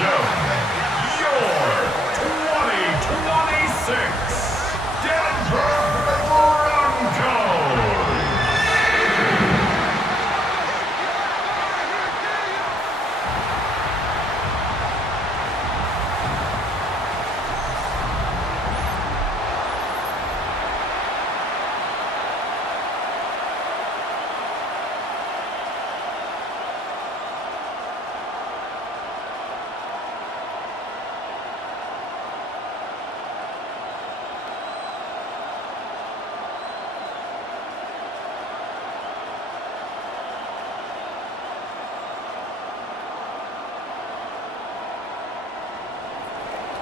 out, your 2026 Denver Broncos.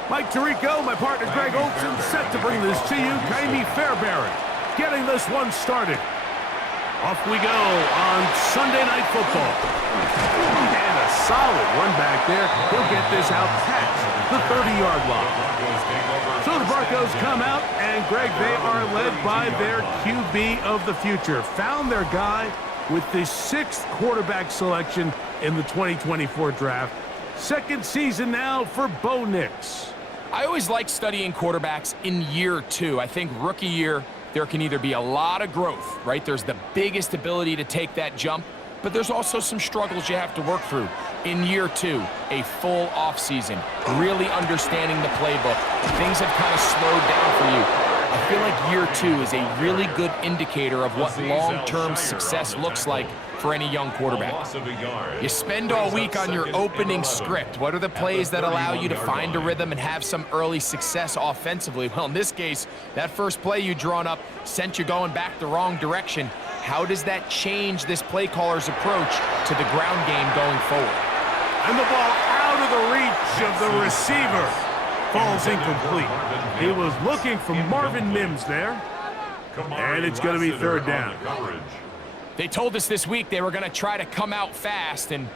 Mike Tirico, my partner Greg Olson, set to bring this to you. Jamie Fairbairn getting this one started. Off we go on Sunday Night Football. And a solid run back there. He'll get this out past the 30-yard line. So the Broncos come out, and Greg, they are led by their QB of the future. Found their guy with the 6th quarterback selection in the 2024 draft. Second season now for Bo Nix. I always like studying quarterbacks in year 2. I think rookie year, there can either be a lot of growth, right? There's the biggest ability to take that jump, but there's also some struggles you have to work through. In year 2, a full offseason, really understanding the playbook. Things have kind of slowed down for you. I feel like year 2 is a really good indicator of what long-term success looks like for any young quarterback. You spend all week on your opening script. What are the plays that allow you to find a rhythm and have some early success offensively? Well, in this case, that first play you drawn up sent you going back the wrong direction. How does that change this play caller's approach to the ground game going forward? And the ball out of the reach of the receiver. Falls incomplete. He was looking for Marvin Mims there. And it's going to be third down. They told us this week they were going to try to come out fast, and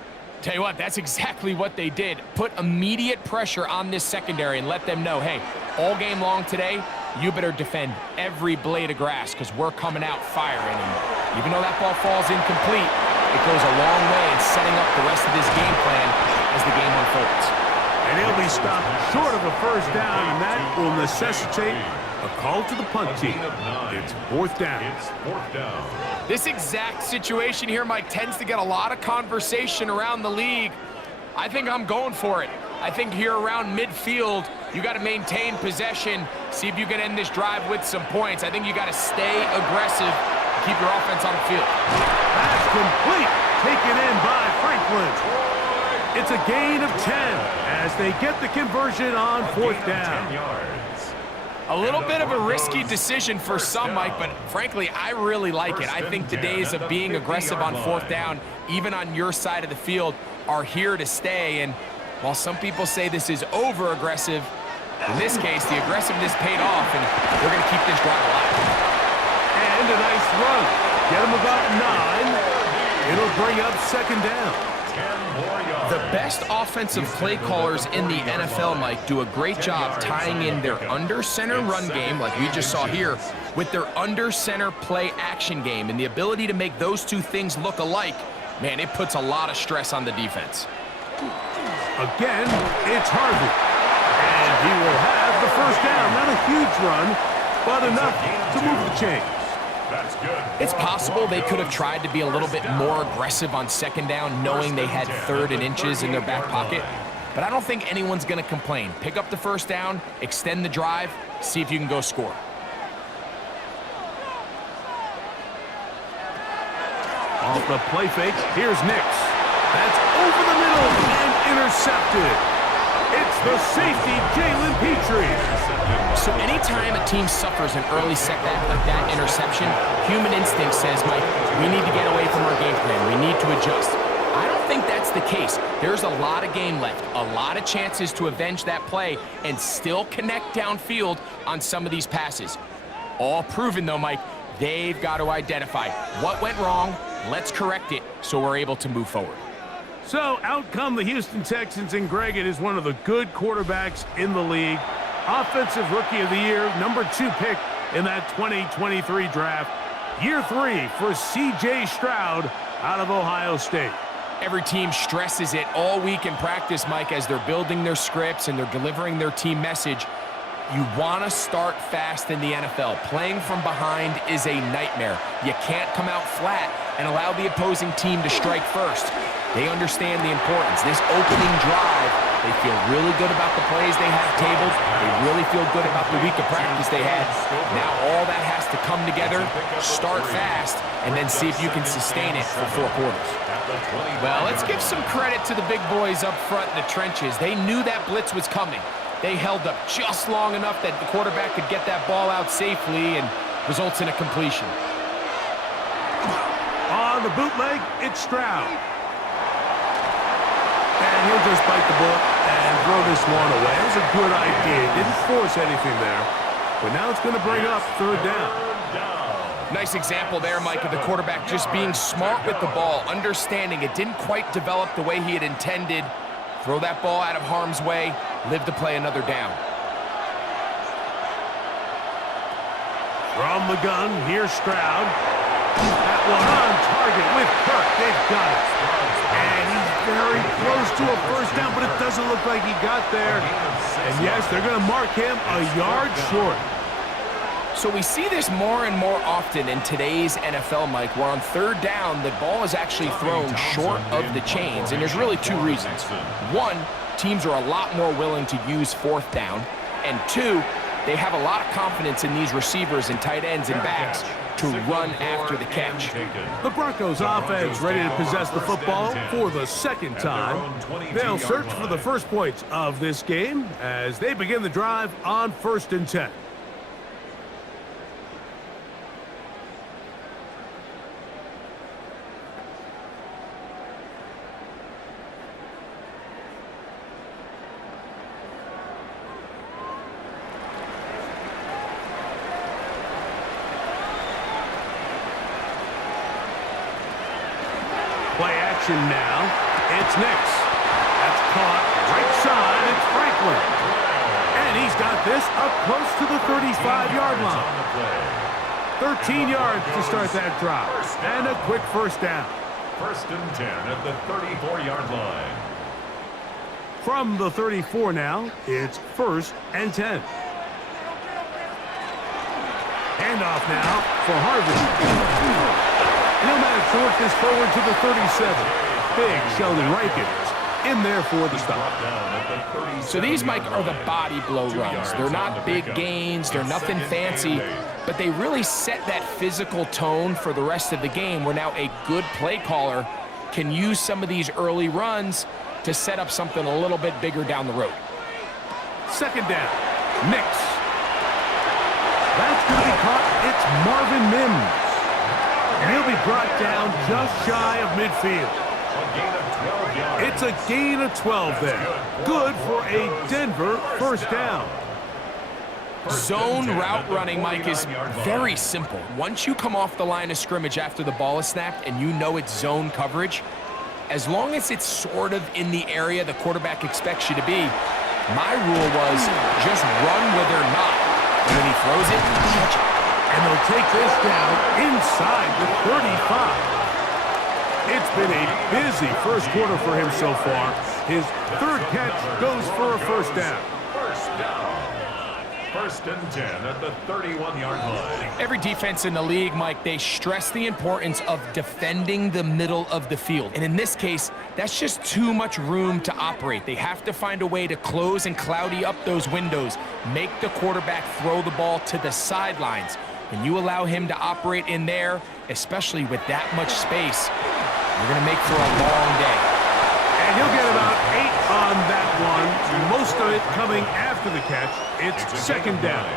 tell you what, that's exactly what they did. Put immediate pressure on this secondary and let them know, hey, all game long today, you better defend every blade of grass because we're coming out firing. And even though that ball falls incomplete, it goes a long way in setting up the rest of this game plan as the game unfolds. And he'll be stopped short of a first down, and that will necessitate a call to the punt team. It's fourth down. This exact situation here, Mike, tends to get a lot of conversation around the league. I think I'm going for it. I think here around midfield, you got to maintain possession, see if you can end this drive with some points. I think you got to stay aggressive, keep your offense on the field. That's complete. Taken in by Franklin. It's a gain of 10 as they get the conversion on fourth down. A little bit of a risky decision for some, Mike, but frankly, I really like it. I think the days of being aggressive on fourth down, even on your side of the field, are here to stay. And while some people say this is over-aggressive, in this case, the aggressiveness paid off, and they're going to keep this drive alive. And a nice run. Get him about 9. It'll bring up second down. The best offensive play callers in the NFL, Mike, do a great job tying in their under-center run game, like we just saw here, with their under-center play action game. And the ability to make those two things look alike, man, it puts a lot of stress on the defense. Again, it's Harvey. And he will have the first down. Not a huge run, but enough to move the chains. That's good. It's possible they could have tried to be a little bit more aggressive on second down, knowing they had 3rd and inches in their back pocket. But I don't think anyone's going to complain. Pick up the first down, extend the drive, see if you can go score. Off the play fake, here's Nix. That's over the middle and intercepted. It's the safety, Jalen Petrie. So anytime a team suffers an early setback like that interception, human instinct says, Mike, we need to get away from our game plan. We need to adjust. I don't think that's the case. There's a lot of game left, a lot of chances to avenge that play and still connect downfield on some of these passes. All proven, though, Mike, they've got to identify what went wrong, let's correct it so we're able to move forward. So out come the Houston Texans, and Greg, it is one of the good quarterbacks in the league. Offensive Rookie of the Year, number 2 pick in that 2023 draft. Year 3 for C.J. Stroud out of Ohio State. Every team stresses it all week in practice, Mike, as they're building their scripts and they're delivering their team message. You want to start fast in the NFL. Playing from behind is a nightmare. You can't come out flat and allow the opposing team to strike first. They understand the importance. This opening drive, they feel really good about the plays they have tabled. They really feel good about the week of practice they had. Now all that has to come together, start fast, and then see if you can sustain it for 4 quarters. Well, let's give some credit to the big boys up front in the trenches. They knew that blitz was coming. They held up just long enough that the quarterback could get that ball out safely and results in a completion. On the bootleg, it's Stroud. And he'll just bite the bullet and throw this one away. It was a good idea. Didn't force anything there. But now it's going to bring up 3rd down. Nice example there, Mike, of the quarterback just being smart with the ball, understanding it didn't quite develop the way he had intended. Throw that ball out of harm's way, live to play another down. From the gun, here's Stroud. That one on target with Kirk. They've got it. And he's very close to a 1st down, but it doesn't look like he got there. And yes, they're going to mark him a yard short. So we see this more and more often in today's NFL, Mike, where on 3rd down, the ball is actually thrown short of the chains. And there's really 2 reasons. 1, teams are a lot more willing to use 4th down. And 2, they have a lot of confidence in these receivers and tight ends and backs to run after the catch. The Broncos offense ready to possess the football for the 2nd time. They'll search for the first points of this game as they begin the drive on 1st and 10. Play action now. It's Nix. That's caught right side. It's Franklin. And he's got this up close to the 35-yard line. 13 yards to start that drive. And a quick 1st down. 1st and 10 at the 34-yard line. From the 34 now, it's 1st and 10. Handoff now for Harvey. He'll manage to work this forward to the 37. Big Sheldon Rankins in there for the stop. So these, Mike, are the body blow runs. They're not big gains. They're nothing fancy. But they really set that physical tone for the rest of the game where now a good play caller can use some of these early runs to set up something a little bit bigger down the road. 2nd down. Nix. That's going to be caught. It's Marvin Mims. And he'll be brought down just shy of midfield. It's a gain of 12 there. Good for a Denver 1st down. Zone route running, Mike, is very simple. Once you come off the line of scrimmage after the ball is snapped and you know it's zone coverage, as long as it's sort of in the area the quarterback expects you to be, my rule was just run with or not. And when he throws it, catch it. And they'll take this down inside the 35. It's been a busy 1st quarter for him so far. His 3rd catch goes for a 1st down. 1st and 10 at the 31-yard line. Every defense in the league, Mike, they stress the importance of defending the middle of the field. And in this case, that's just too much room to operate. They have to find a way to close and cloudy up those windows, make the quarterback throw the ball to the sidelines. When you allow him to operate in there, especially with that much space, you're going to make for a long day. And he'll get about 8 on that one. Most of it coming after the catch. It's 2nd down.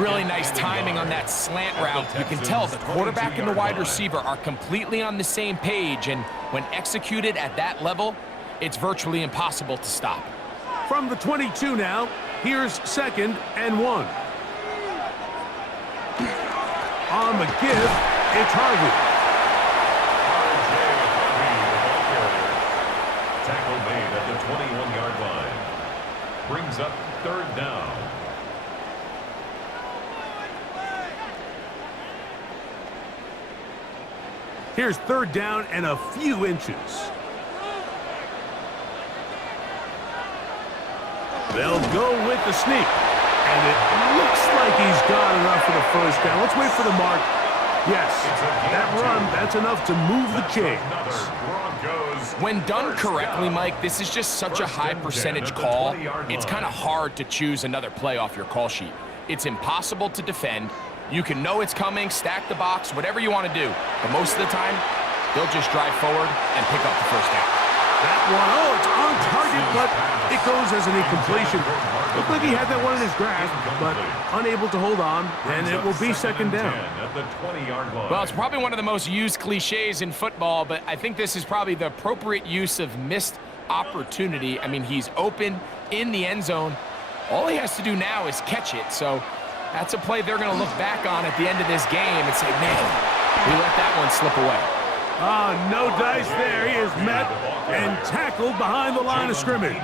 Really nice timing on that slant route. You can tell the quarterback and the wide receiver are completely on the same page, and when executed at that level, it's virtually impossible to stop. From the 22 now, here's 2nd and 1. On the give, it's Harvey. Tackle made at the 21-yard line. Brings up 3rd down. Here's third down and a few inches. They'll go with the sneak. And it looks like he's got enough for the first down. Let's wait for the mark. Yes, that run, that's enough to move the chains. When done correctly, Mike, this is just such a high percentage call. It's kind of hard to choose another play off your call sheet. It's impossible to defend. You can know it's coming, stack the box, whatever you want to do. But most of the time, they'll just drive forward and pick up the first down. That one, oh, it's on target, but it goes as an incompletion. Looked like he had that one in his grasp, but unable to hold on, and it will be second down. Well, it's probably one of the most used cliches in football, but I think this is probably the appropriate use of missed opportunity. I mean, he's open in the end zone. All he has to do now is catch it, so that's a play they're going to look back on at the end of this game and say, man, we let that one slip away. No dice there. He is met and tackled behind the line of scrimmage.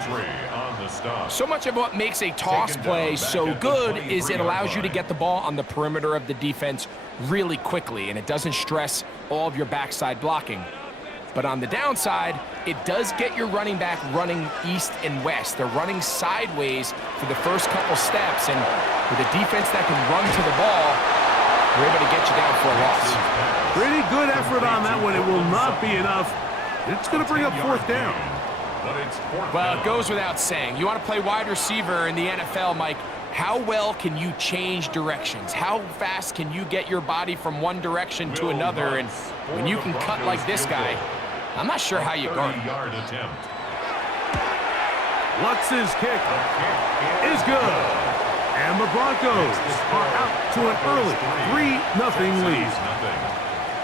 So much of what makes a toss play so good is it allows you to get the ball on the perimeter of the defense really quickly, and it doesn't stress all of your backside blocking. But on the downside, it does get your running back running east and west. They're running sideways for the first couple steps, and with a defense that can run to the ball, we're able to get you down for a loss. Pretty good effort on that one. It will not be enough. It's going to bring up fourth down. Well, it goes without saying. You want to play wide receiver in the NFL, Mike. How well can you change directions? How fast can you get your body from one direction to another? And when you can cut like this guy, I'm not sure how you guard. Lutz's kick is good. And the Broncos are out to an early 3-0 lead.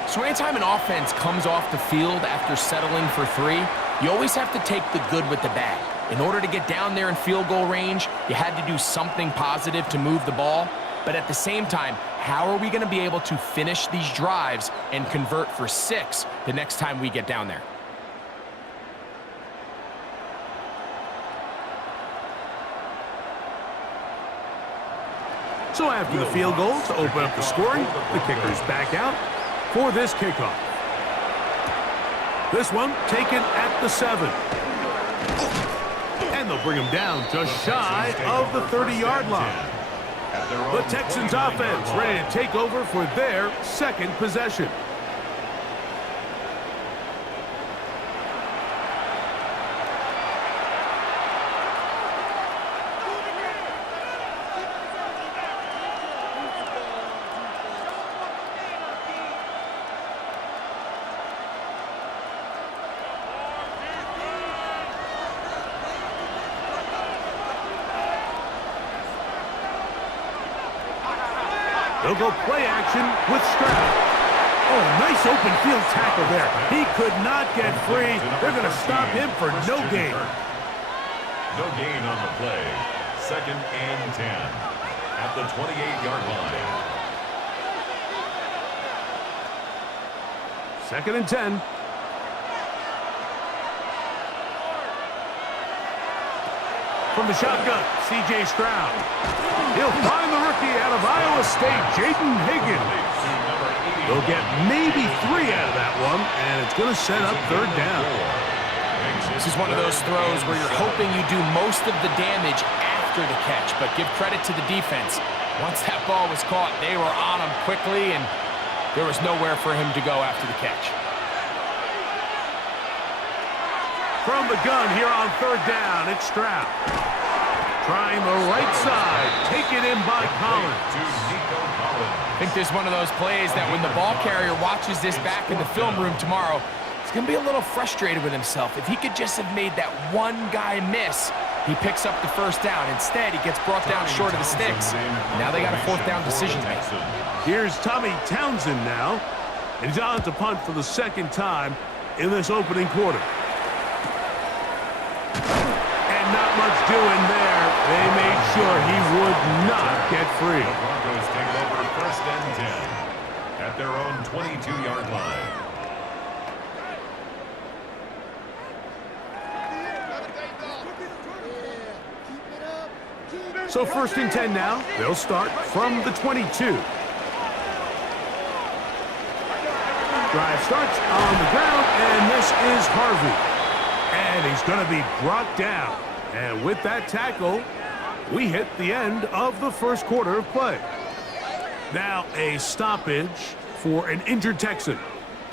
So anytime an offense comes off the field after settling for 3, you always have to take the good with the bad. In order to get down there in field goal range, you had to do something positive to move the ball. But at the same time, how are we going to be able to finish these drives and convert for 6 the next time we get down there? So after the field goal to open up the scoring, the kicker's back out for this kickoff. This one taken at the 7. And they'll bring him down just shy of the 30-yard line. The Texans offense ready to take over for their second possession. They'll go play action with Stroud. Oh, nice open field tackle there. He could not get free. They're going to stop him for no gain. No gain on the play. 2nd and 10 at the 28-yard line. 2nd and 10. From the shotgun, C.J. Stroud. He'll find the rookie out of Iowa State, Jaden Higgins. They'll get maybe 3 out of that one, and it's going to set up third down. This is one of those throws where you're hoping you do most of the damage after the catch, but give credit to the defense. Once that ball was caught, they were on him quickly, and there was nowhere for him to go after the catch. From the gun here on third down, it's Stroud. Trying the right side. Taken in by Collins. I think there's one of those plays that when the ball carrier watches this back in the film room tomorrow, he's going to be a little frustrated with himself. If he could just have made that one guy miss, he picks up the first down. Instead, he gets brought down short of the sticks. Now they got a fourth down decision to make. Here's Tommy Townsend now. And he's on to punt for the second time in this opening quarter. And not much doing there. They made sure he would not get free. The Broncos take over 1st and 10 at their own 22-yard line. So 1st and 10 now. They'll start from the 22. Drive starts on the ground, and this is Harvey. And he's going to be brought down. And with that tackle, we hit the end of the first quarter of play. Now a stoppage for an injured Texan.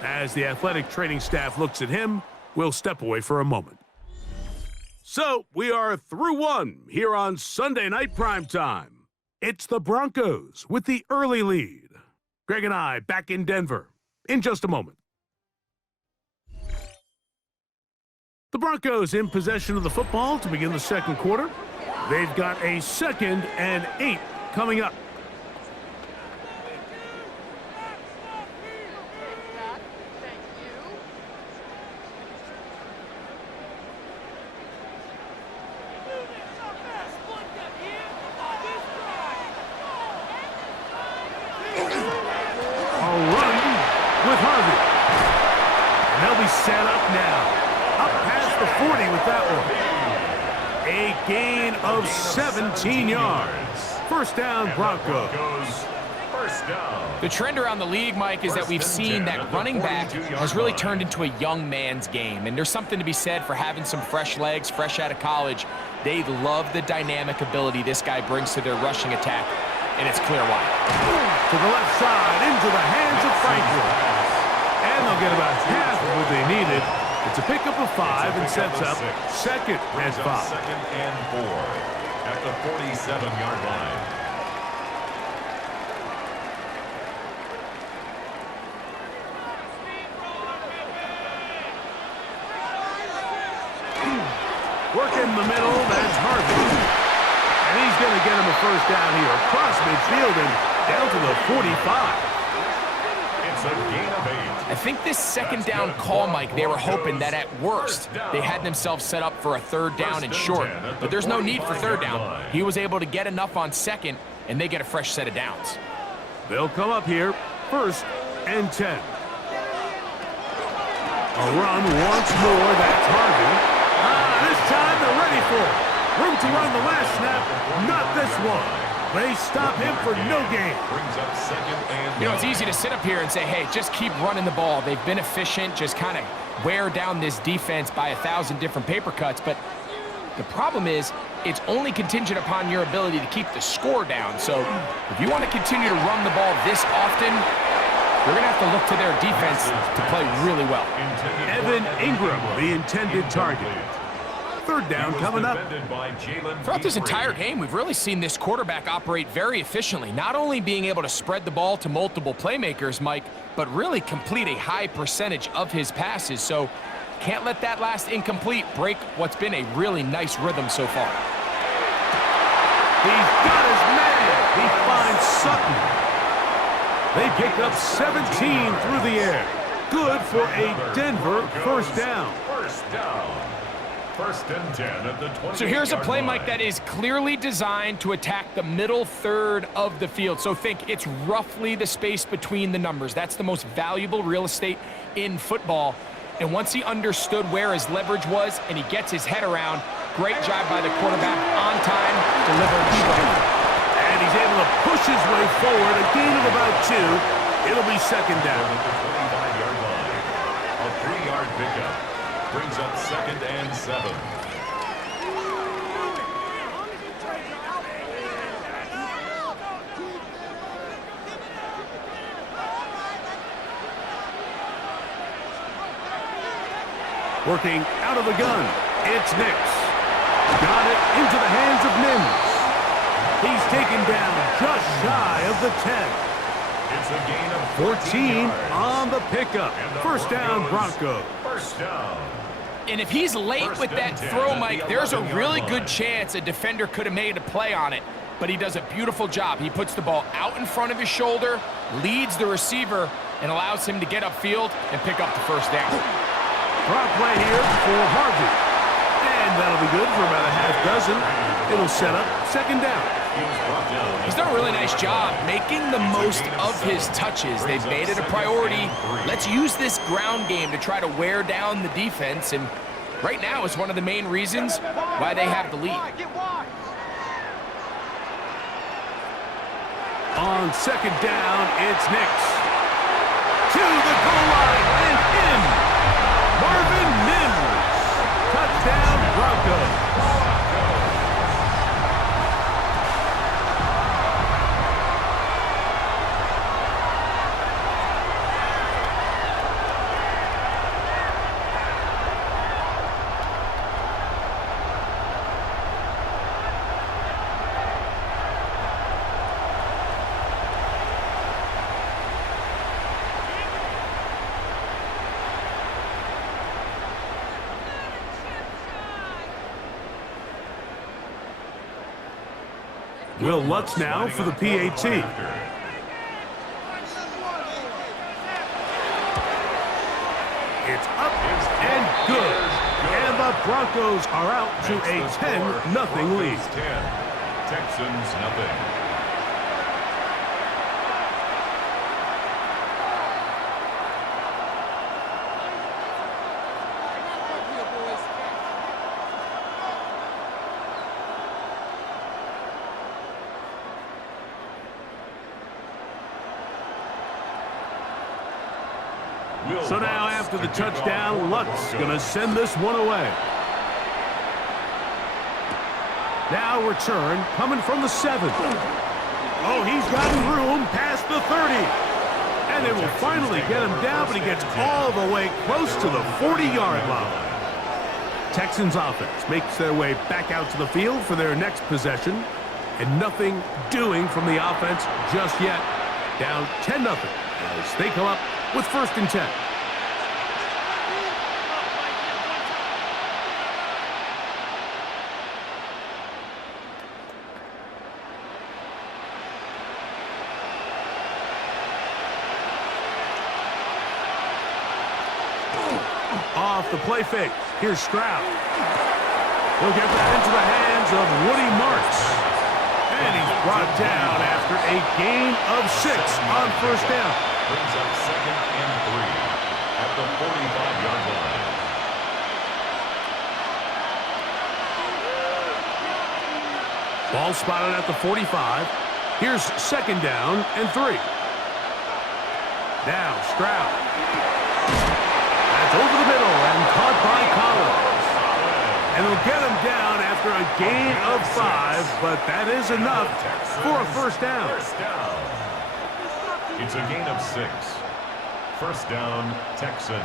As the athletic training staff looks at him, we'll step away for a moment. So we are through one here on Sunday Night Primetime. It's the Broncos with the early lead. Greg and I back in Denver in just a moment. The Broncos in possession of the football to begin the second quarter. They've got a 2nd and 8 coming up. With Harvey. And they'll be set up now. Up past the 40 with that one. A gain of 17 yards. First down, Broncos. First down. The trend around the league, Mike, is that we've seen that running back has really turned into a young man's game. And there's something to be said for having some fresh legs, fresh out of college. They love the dynamic ability this guy brings to their rushing attack. And it's clear why. To the left side, into the hands of Franklin. And they'll get about half of what they needed. It's a pickup of 5 and sets up 2nd and 5. 2nd and 4 at the 47-yard line. Working the middle, that's Harvey. And he's going to get him a first down here. Across midfield and down to the 45. It's a gain of 8. I think this second down call, Mike, they were hoping that at worst they had themselves set up for a 3rd down and short. But there's no need for 3rd down. He was able to get enough on 2nd, and they get a fresh set of downs. They'll come up here, 1st and 10. A run once more, that's Harvey. This time they're ready for it. Room to run the last snap, not this one. They stop him for no gain. Brings up 2nd and 9. You know, it's easy to sit up here and say, hey, just keep running the ball. They've been efficient, just kind of wear down this defense by 1,000 different paper cuts. But the problem is, it's only contingent upon your ability to keep the score down. So if you want to continue to run the ball this often, you're going to have to look to their defense to play really well. Evan Ingram, the intended target. 3rd down coming up. Throughout this entire game, we've really seen this quarterback operate very efficiently, not only being able to spread the ball to multiple playmakers, Mike, but really complete a high percentage of his passes. So can't let that last incomplete break what's been a really nice rhythm so far. He's got his man. He finds Sutton. They pick up 17 through the air. Good for a Denver first down. First down. 1st and 10 at the 20. So here's a play, Mike, that is clearly designed to attack the middle 3rd of the field. So think it's roughly the space between the numbers. That's the most valuable real estate in football. And once he understood where his leverage was and he gets his head around, great job by the quarterback on time, delivering the strike. And he's able to push his way forward, a gain of about 2. It'll be 2nd down. At the 25-yard line. A 3-yard pickup. Brings up 2nd and 7. Working out of the gun, it's Nix. Got it into the hands of Mims. He's taken down just shy of the 10. It's a gain of 14 on the pickup. First down, Broncos. First down. And if he's late with that throw, Mike, there's a really good chance a defender could have made a play on it. But he does a beautiful job. He puts the ball out in front of his shoulder, leads the receiver, and allows him to get upfield and pick up the first down. Drop play here for Harvey. And that'll be good for about a half dozen. It'll set up 2nd down. He's done a really nice job making the most of his touches. They've made it a priority. Let's use this ground game to try to wear down the defense. And right now is one of the main reasons why they have the lead. On 2nd down, it's Nix. To the goal line. Will Lutz now for the PAT. It's up and good. And the Broncos are out to a 10-0 lead. 10, Texans nothing. So now after the touchdown, Lutz going to send this one away. Now return coming from the 7. Oh, he's gotten room past the 30. And they will finally get him down, but he gets all the way close to the 40-yard line. Texans offense makes their way back out to the field for their next possession. And nothing doing from the offense just yet. Down 10-0 as they come up with 1st and 10. Off the play fake. Here's Stroud. He'll get that into the hands of Woody Marks. And he's brought down after a gain of 6 on 1st down. Brings up 2nd and 3 at the 45-yard line. Ball spotted at the 45. Here's 2nd down and 3. Now Stroud. That's over the middle and caught by Collins. And they'll get him down after a gain of 5, but that is enough for a 1st down. It's a gain of 6. 1st down, Texans.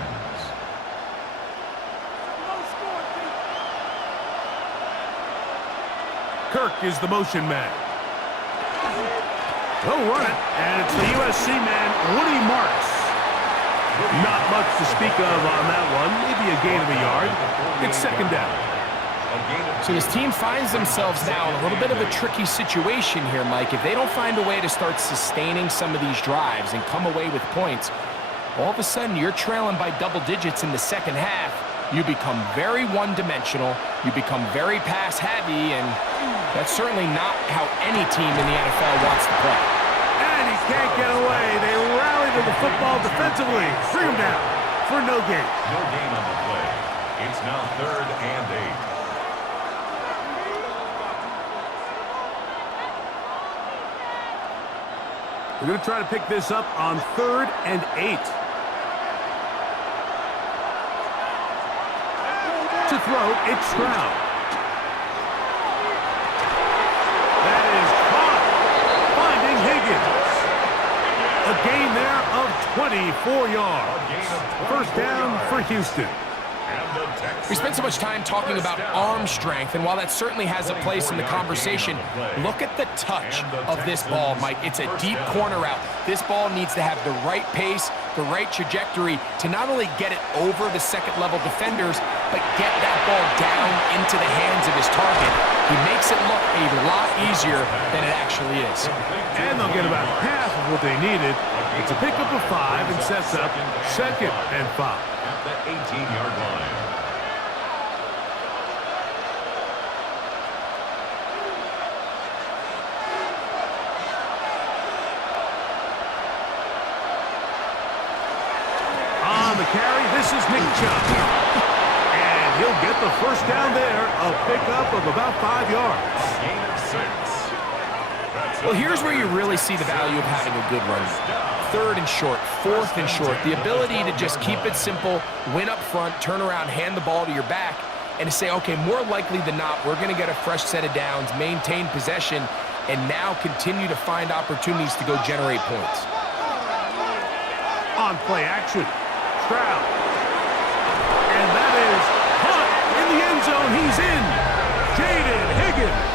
Kirk is the motion man. He'll run it, and it's the USC man, Woody Marks. Not much to speak of on that one. Maybe a gain of a yard. It's 2nd down. So this team finds themselves now in a little bit of a tricky situation here, Mike. If they don't find a way to start sustaining some of these drives and come away with points, all of a sudden you're trailing by double digits in the 2nd half. You become very one-dimensional. You become very pass-heavy, and that's certainly not how any team in the NFL wants to play. And he can't get away. They rally to the football defensively. Bring him down for no gain. No gain on the play. It's now 3rd and 8. We're going to try to pick this up on 3rd and 8. To throw, it's Stroud. That is caught. Finding Higgins. A gain there of 24 yards. 1st down for Houston. We spent so much time talking about arm strength, and while that certainly has a place in the conversation, look at the touch of this ball, Mike. It's a deep corner route. This ball needs to have the right pace, the right trajectory to not only get it over the 2nd-level defenders, but get that ball down into the hands of his target. He makes it look a lot easier than it actually is. And they'll get about half of what they needed. It's a pickup of 5 and sets up 2nd and 5. At the 18-yard line. On the carry, this is Nick Chubb. And he'll get the 1st down there, a pickup of about 5 yards. Gain of 6. Well, here's where you really see the value of having a good run. 3rd and short, 4th and short. The ability to just keep it simple, win up front, turn around, hand the ball to your back, and to say, okay, more likely than not, we're going to get a fresh set of downs, maintain possession, and now continue to find opportunities to go generate points. On play action, Stroud. And that is caught in the end zone. He's in. Jaden Higgins.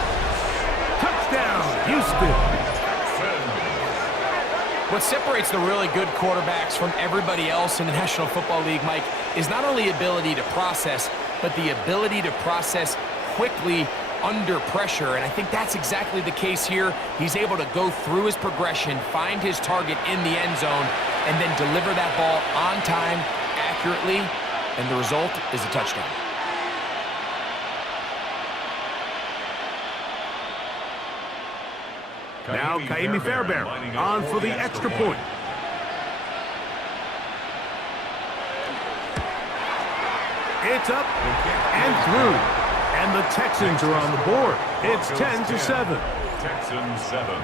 Touchdown, Houston. What separates the really good quarterbacks from everybody else in the National Football League, Mike, is not only ability to process, but the ability to process quickly under pressure, and I think that's exactly the case here. He's able to go through his progression, find his target in the end zone, and then deliver that ball on time, accurately, and the result is a touchdown. Now Kaimi Fairbairn on for the extra point. It's up and through. And the Texans are on the board. It's 10-7. Texans 7.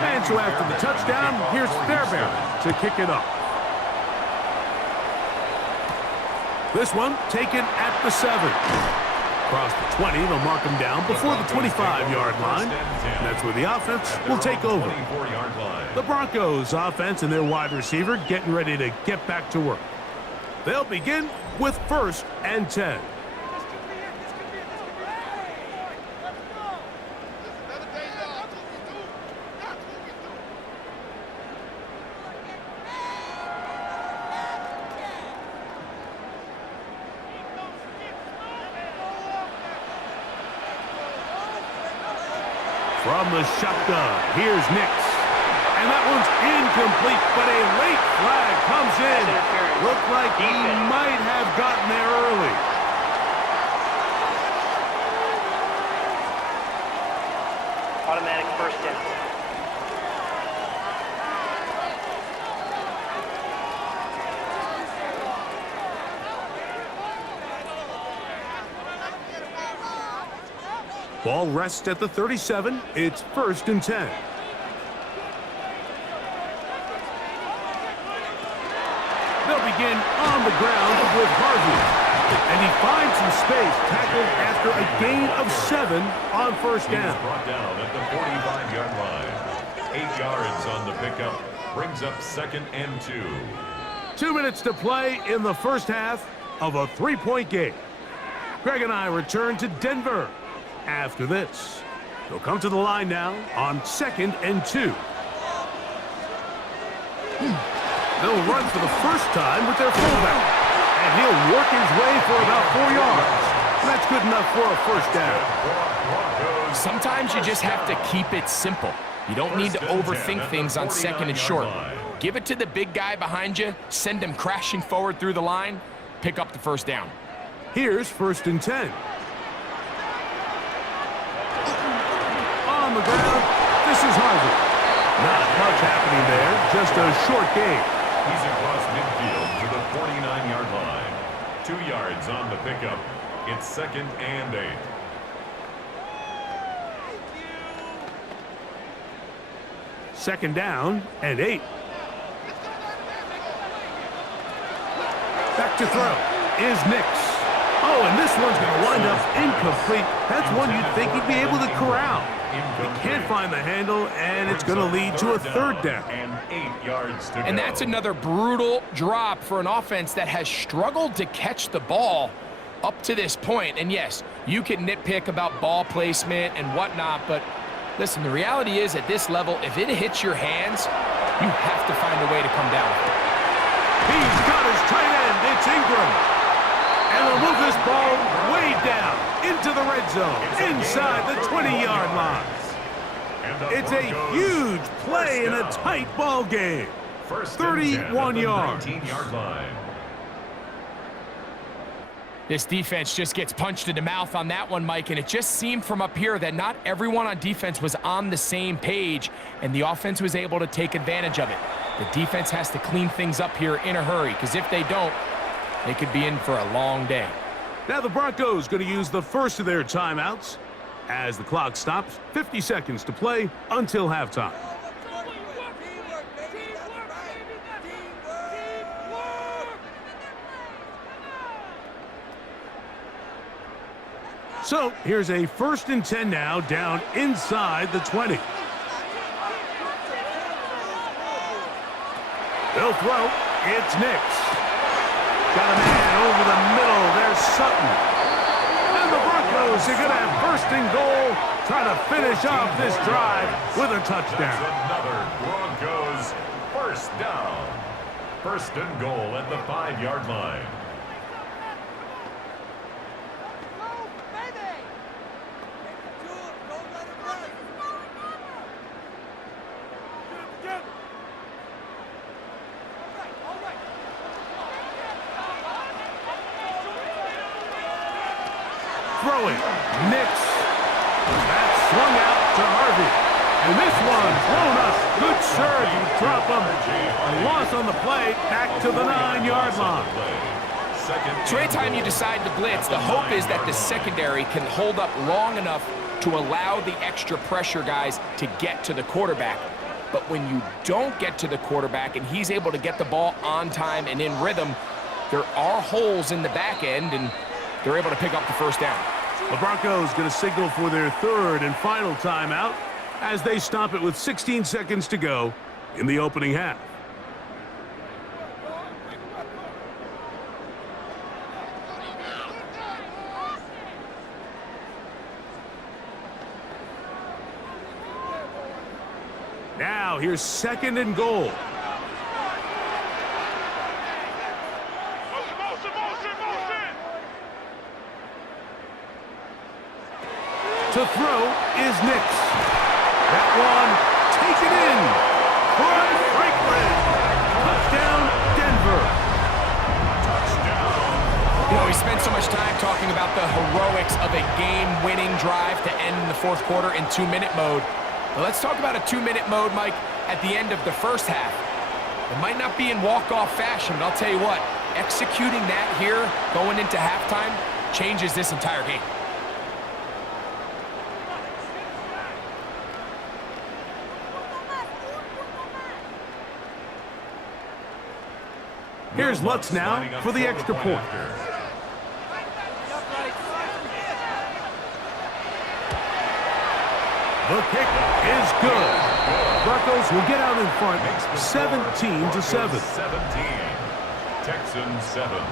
And so after the touchdown, here's Fairbairn to kick it off. This one taken at the 7. Across the 20, they'll mark him down before the 25-yard line. And that's where the offense will take over. The Broncos offense and their wide receiver getting ready to get back to work. They'll begin with 1st and 10. From the shotgun, here's Nix. And that one's incomplete, but a late flag comes in. Looked like he might have gotten there early. Automatic first down. Ball rests at the 37. It's 1st and 10. They'll begin on the ground with Harvey. And he finds some space, tackled after a gain of 7 on 1st down. He's brought down at the 45-yard line. 8 yards on the pickup. Brings up 2nd and 2. 2 minutes to play in the first half of a 3-point game. Greg and I return to Denver after this. They'll come to the line now on 2nd and 2. They'll run for the first time with their fullback. And he'll work his way for about 4 yards. That's good enough for a 1st down. Sometimes you just have to keep it simple. You don't need to overthink things on 2nd and short. Give it to the big guy behind you, send him crashing forward through the line, pick up the 1st down. Here's 1st and 10. On the ground, this is Harvey. Not much happening there, just a short gain. He's across midfield to the 49-yard line. 2 yards on the pickup. It's 2nd and 8. Second down and 8. Back to throw is Nix. Oh, and this one's going to wind up incomplete. That's one you'd think he'd be able to corral. He can't find the handle, and it's going to lead to a 3rd down. And 8 yards to go. And that's another brutal drop for an offense that has struggled to catch the ball up to this point. And yes, you can nitpick about ball placement and whatnot, but listen, the reality is at this level, if it hits your hands, you have to find a way to come down. He's got his tight end. It's Ingram. And they'll move this ball way down into the red zone, inside the 20-yard line. It's a huge play in a tight ball game. 31 yards. 19-yard line. This defense just gets punched in the mouth on that one, Mike, and it just seemed from up here that not everyone on defense was on the same page, and the offense was able to take advantage of it. The defense has to clean things up here in a hurry, because if they don't, they could be in for a long day. Now the Broncos going to use the first of their timeouts as the clock stops. 50 seconds to play until halftime. So here's a 1st and 10 now, down inside the 20. They'll throw. It's Nix. Got a man over the middle. There's Sutton. And the Broncos are going to have 1st and goal, trying to finish off this drive with a touchdown. Another Broncos 1st down. 1st and goal at the 5-yard line. Throwing. Nix. That's swung out to Harvey. And this one's blown up. Good surge and drop him. A loss on the play, back to the 9-yard line. So anytime you decide to blitz, the hope is that the secondary can hold up long enough to allow the extra pressure guys to get to the quarterback. But when you don't get to the quarterback and he's able to get the ball on time and in rhythm, there are holes in the back end, and they're able to pick up the 1st down. The Broncos going to signal for their 3rd and final timeout as they stop it with 16 seconds to go in the opening half. Now here's 2nd and goal. To throw is Nix. That one taken in. Troy Franklin. Touchdown, Denver. You know, we spent so much time talking about the heroics of a game-winning drive to end in the 4th quarter in 2-minute mode. Well, let's talk about a 2-minute mode, Mike, at the end of the 1st half. It might not be in walk-off fashion, but I'll tell you what, executing that here going into halftime changes this entire game. Here's Lutz now for the extra point. The kick is good. Broncos will get out in front 17-7. 17. Texans 7.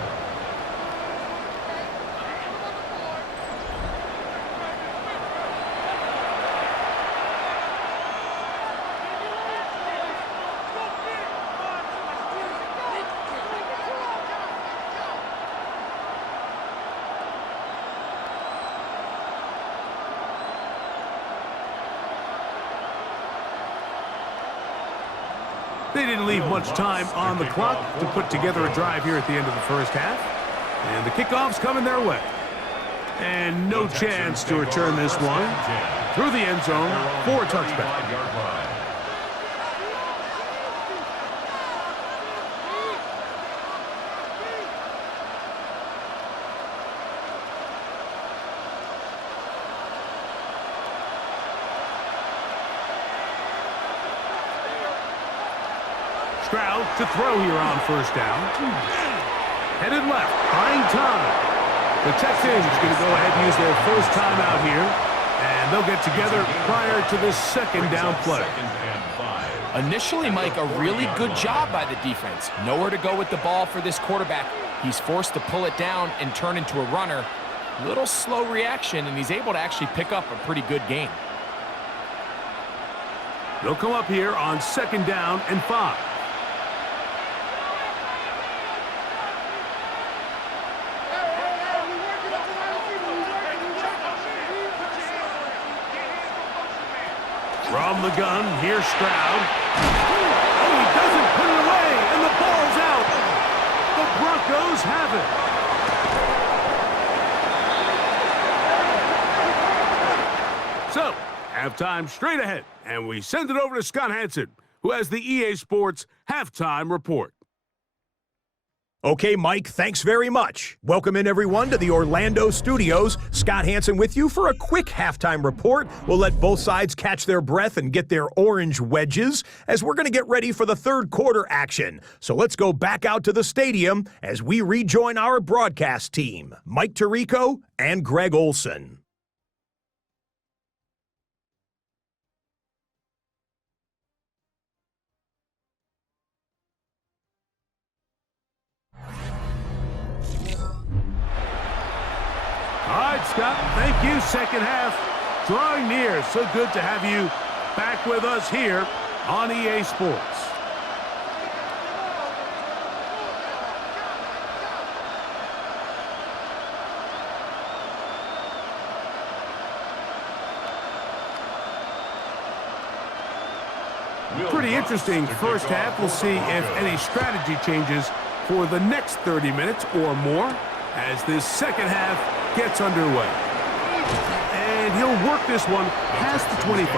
They didn't leave much time on the clock to put together a drive here at the end of the 1st half. And the kickoff's coming their way. And no chance to return this one through the end zone for a touchback. Stroud to throw here on 1st down. Headed left, buying time. The Texans going to go ahead and use their 1st timeout here, and they'll get together prior to this 2nd down play. Initially, Mike, a really good job by the defense. Nowhere to go with the ball for this quarterback. He's forced to pull it down and turn into a runner. Little slow reaction, and he's able to actually pick up a pretty good gain. They'll come up here on 2nd down and 5. From the gun, here's Stroud. Oh, he doesn't put it away, and the ball's out. The Broncos have it. So, halftime straight ahead, and we send it over to Scott Hansen, who has the EA Sports Halftime Report. Okay, Mike, thanks very much. Welcome in, everyone, to the Orlando studios. Scott Hansen with you for a quick halftime report. We'll let both sides catch their breath and get their orange wedges as we're going to get ready for the 3rd quarter action. So let's go back out to the stadium as we rejoin our broadcast team, Mike Tirico and Greg Olson. All right, Scott, thank you. Second half drawing near. So good to have you back with us here on EA Sports. Pretty interesting first half. We'll see if any strategy changes for the next 30 minutes or more as this second half gets underway. And he'll work this one past the 25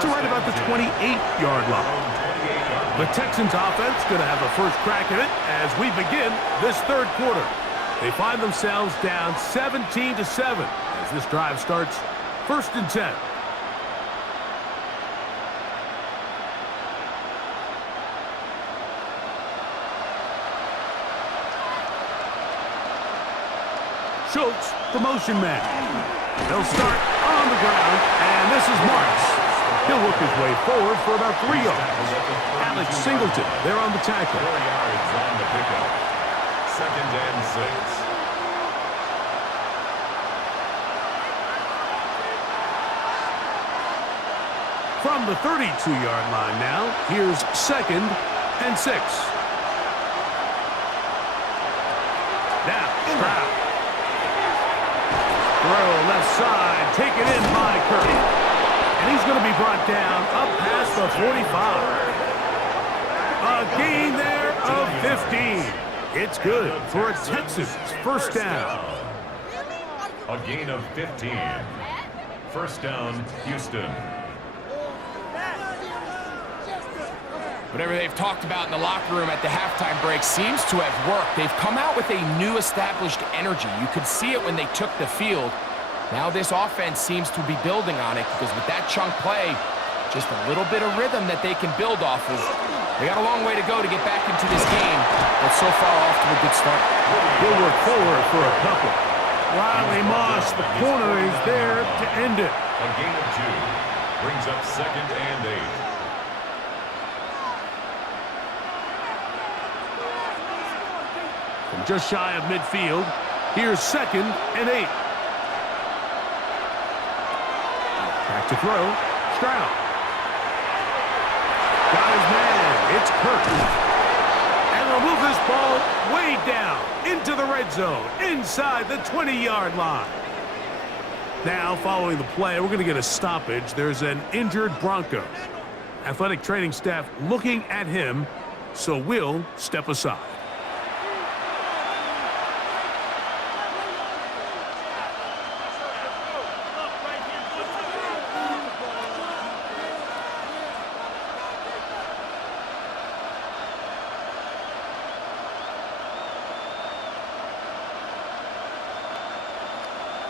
to right about the 28-yard line. The Texans offense going to have a first crack at it as we begin this third quarter. They find themselves down 17-7 as this drive starts 1st and 10. Schultz, the motion man. They'll start on the ground, and this is Marks. He'll work his way forward for about 3 yards. Alex Singleton, there on the tackle. 4 yards on the pickup. 2nd and 6. From the 32-yard line now, here's 2nd and 6. Now, Stroud. Throw left side, taken in by Curry. And he's going to be brought down up past the 45. A gain there of 15. It's good for a Texans first down. A gain of 15. First down, Houston. Whatever they've talked about in the locker room at the halftime break seems to have worked. They've come out with a new established energy. You could see it when they took the field. Now this offense seems to be building on it because with that chunk play, just a little bit of rhythm that they can build off of. They got a long way to go to get back into this game, but so far off to a good start. He'll work forward for a couple. Riley Moss, the corner, is there to end it. A gain of 2. Brings up 2nd and 8. From just shy of midfield, here's 2nd and 8. Back to throw, Stroud. Got his man, it's Kirk. And they'll move this ball way down into the red zone, inside the 20-yard line. Now, following the play, we're going to get a stoppage. There's an injured Bronco. Athletic training staff looking at him, so we'll step aside.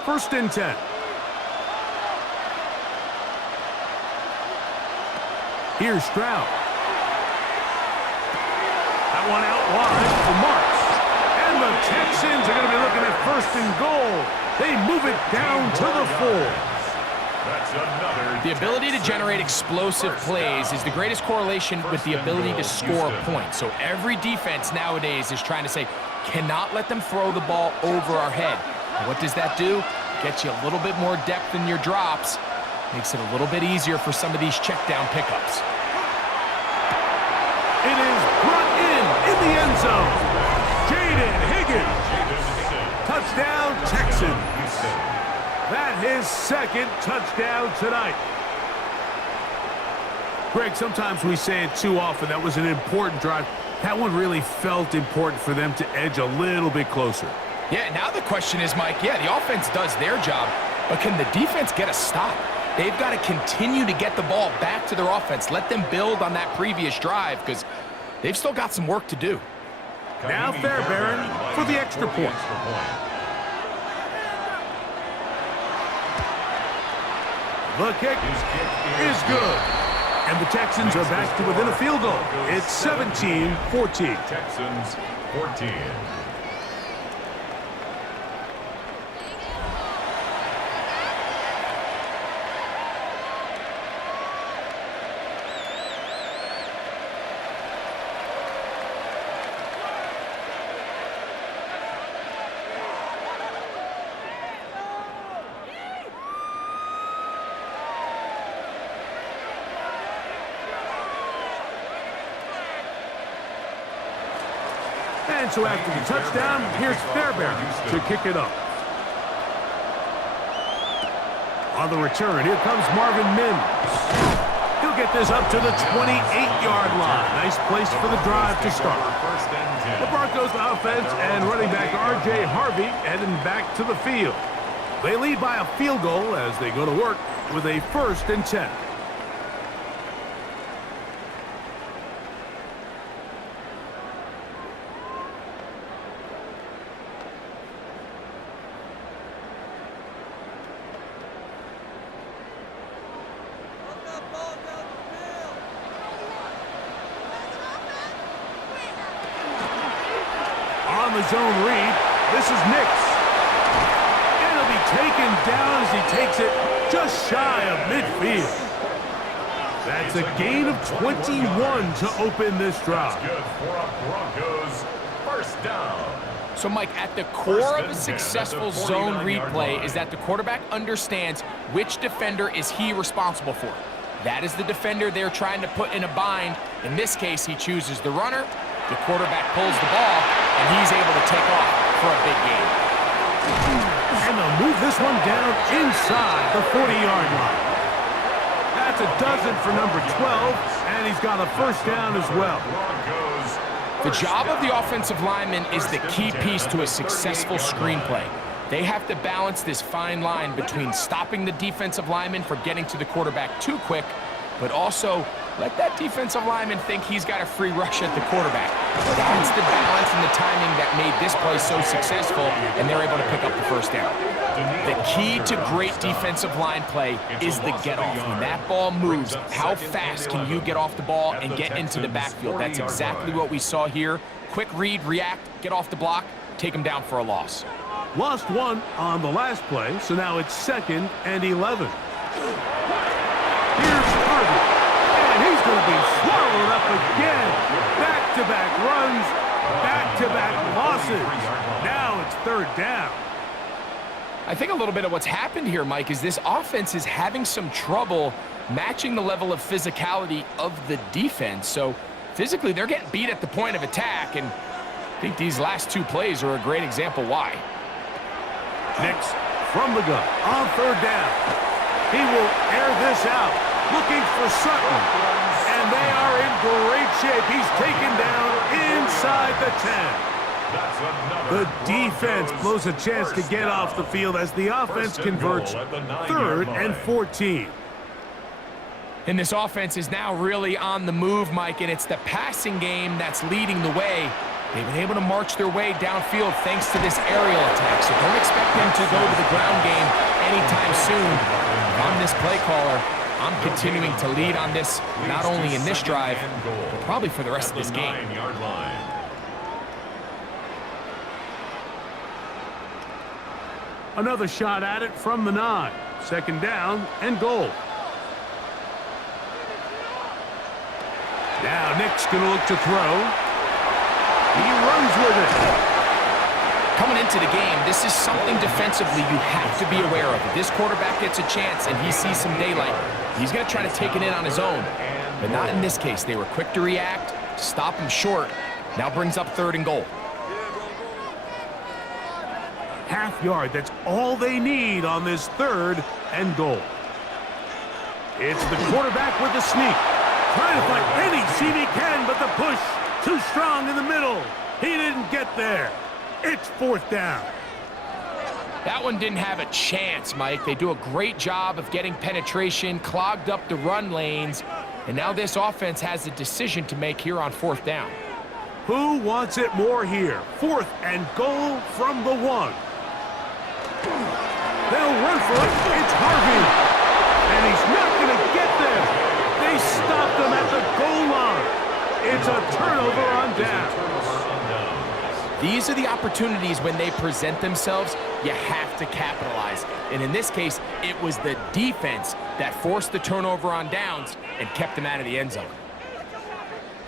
First and 10. Here's Stroud. That one out wide for Marks. And the Texans are going to be looking at 1st and goal. They move it down to the 4. That's another. The ability to generate explosive plays is the greatest correlation with the ability to score points. So every defense nowadays is trying to say, cannot let them throw the ball over our head. And what does that do? Gets you a little bit more depth in your drops. Makes it a little bit easier for some of these check down pickups. It is brought in the end zone. Jaden Higgins. Touchdown, Texans. That his 2nd touchdown tonight. Greg, sometimes we say it too often. That was an important drive. That one really felt important for them to edge a little bit closer. Yeah, now the question is, Mike, yeah, the offense does their job, but can the defense get a stop? They've got to continue to get the ball back to their offense. Let them build on that previous drive because they've still got some work to do. Now Fairbairn for the extra point. The kick is good. And the Texans are back to within a field goal. It's 17-14. Texans 14. And so after the touchdown, here's Fairbairn to kick it up. On the return, here comes Marvin Mims. He'll get this up to the 28-yard line. Nice place for the drive to start. The Broncos offense and running back R.J. Harvey heading back to the field. They lead by a field goal as they go to work with a 1st and 10. On the zone read, this is Nix. And he'll be taken down as he takes it just shy of midfield. That's a gain of 21 to open this drive. Good for a Broncos first down. So, Mike, at the core of a successful zone read play is that the quarterback understands which defender is he responsible for. That is the defender they're trying to put in a bind. In this case, he chooses the runner. The quarterback pulls the ball, and he's able to take off for a big gain. And they'll move this one down inside the 40-yard line. That's a dozen for number 12, and he's got a first down as well. The job of the offensive lineman is the key piece to a successful screenplay. They have to balance this fine line between stopping the defensive lineman from getting to the quarterback too quick, but also let that defensive lineman think he's got a free rush at the quarterback. That's the balance and the timing that made this play so successful, and they're able to pick up the first down. The key to great defensive line play is the get-off. When that ball moves, how fast can you get off the ball and get into the backfield? That's exactly what we saw here. Quick read, react, get off the block, take them down for a loss. Lost one on the last play, so now it's 2nd and 11. Here's Harvey, and he's going to be swallowed up again. Back-to-back runs, back-to-back losses. Now it's 3rd down. I think a little bit of what's happened here, Mike, is this offense is having some trouble matching the level of physicality of the defense. So physically, they're getting beat at the point of attack, and I think these last 2 plays are a great example why. Nix from the gun on 3rd down. He will air this out, looking for Sutton. And they are in great shape. He's taken down inside the 10. The defense blows a chance to get off the field as the offense converts 3rd and 14. And this offense is now really on the move, Mike, and it's the passing game that's leading the way. They've been able to march their way downfield thanks to this aerial attack, so don't expect them to go to the ground game anytime soon. If I'm this play caller, I'm continuing to lead on this, not only in this drive, but probably for the rest of this game. Another shot at it from the 9. 2nd down and goal. Now Nick's going to look to throw. He runs with it. Coming into the game, this is something defensively you have to be aware of. If this quarterback gets a chance and he sees some daylight, he's going to try to take it in on his own. But not in this case. They were quick to react, stop him short. Now brings up 3rd and goal. Half yard, that's all they need on this 3rd and goal. It's the quarterback with the sneak. Trying to find any seam he can, but the push too strong in the middle. He didn't get there. It's 4th down. That one didn't have a chance, Mike. They do a great job of getting penetration, clogged up the run lanes, and now this offense has a decision to make here on 4th down. Who wants it more here? 4th and goal from the 1. They'll run for it. It's Harvey. And he's not going to get there. They stopped him at the goal line. It's a turnover on down. These are the opportunities when they present themselves, you have to capitalize. And in this case, it was the defense that forced the turnover on downs and kept them out of the end zone.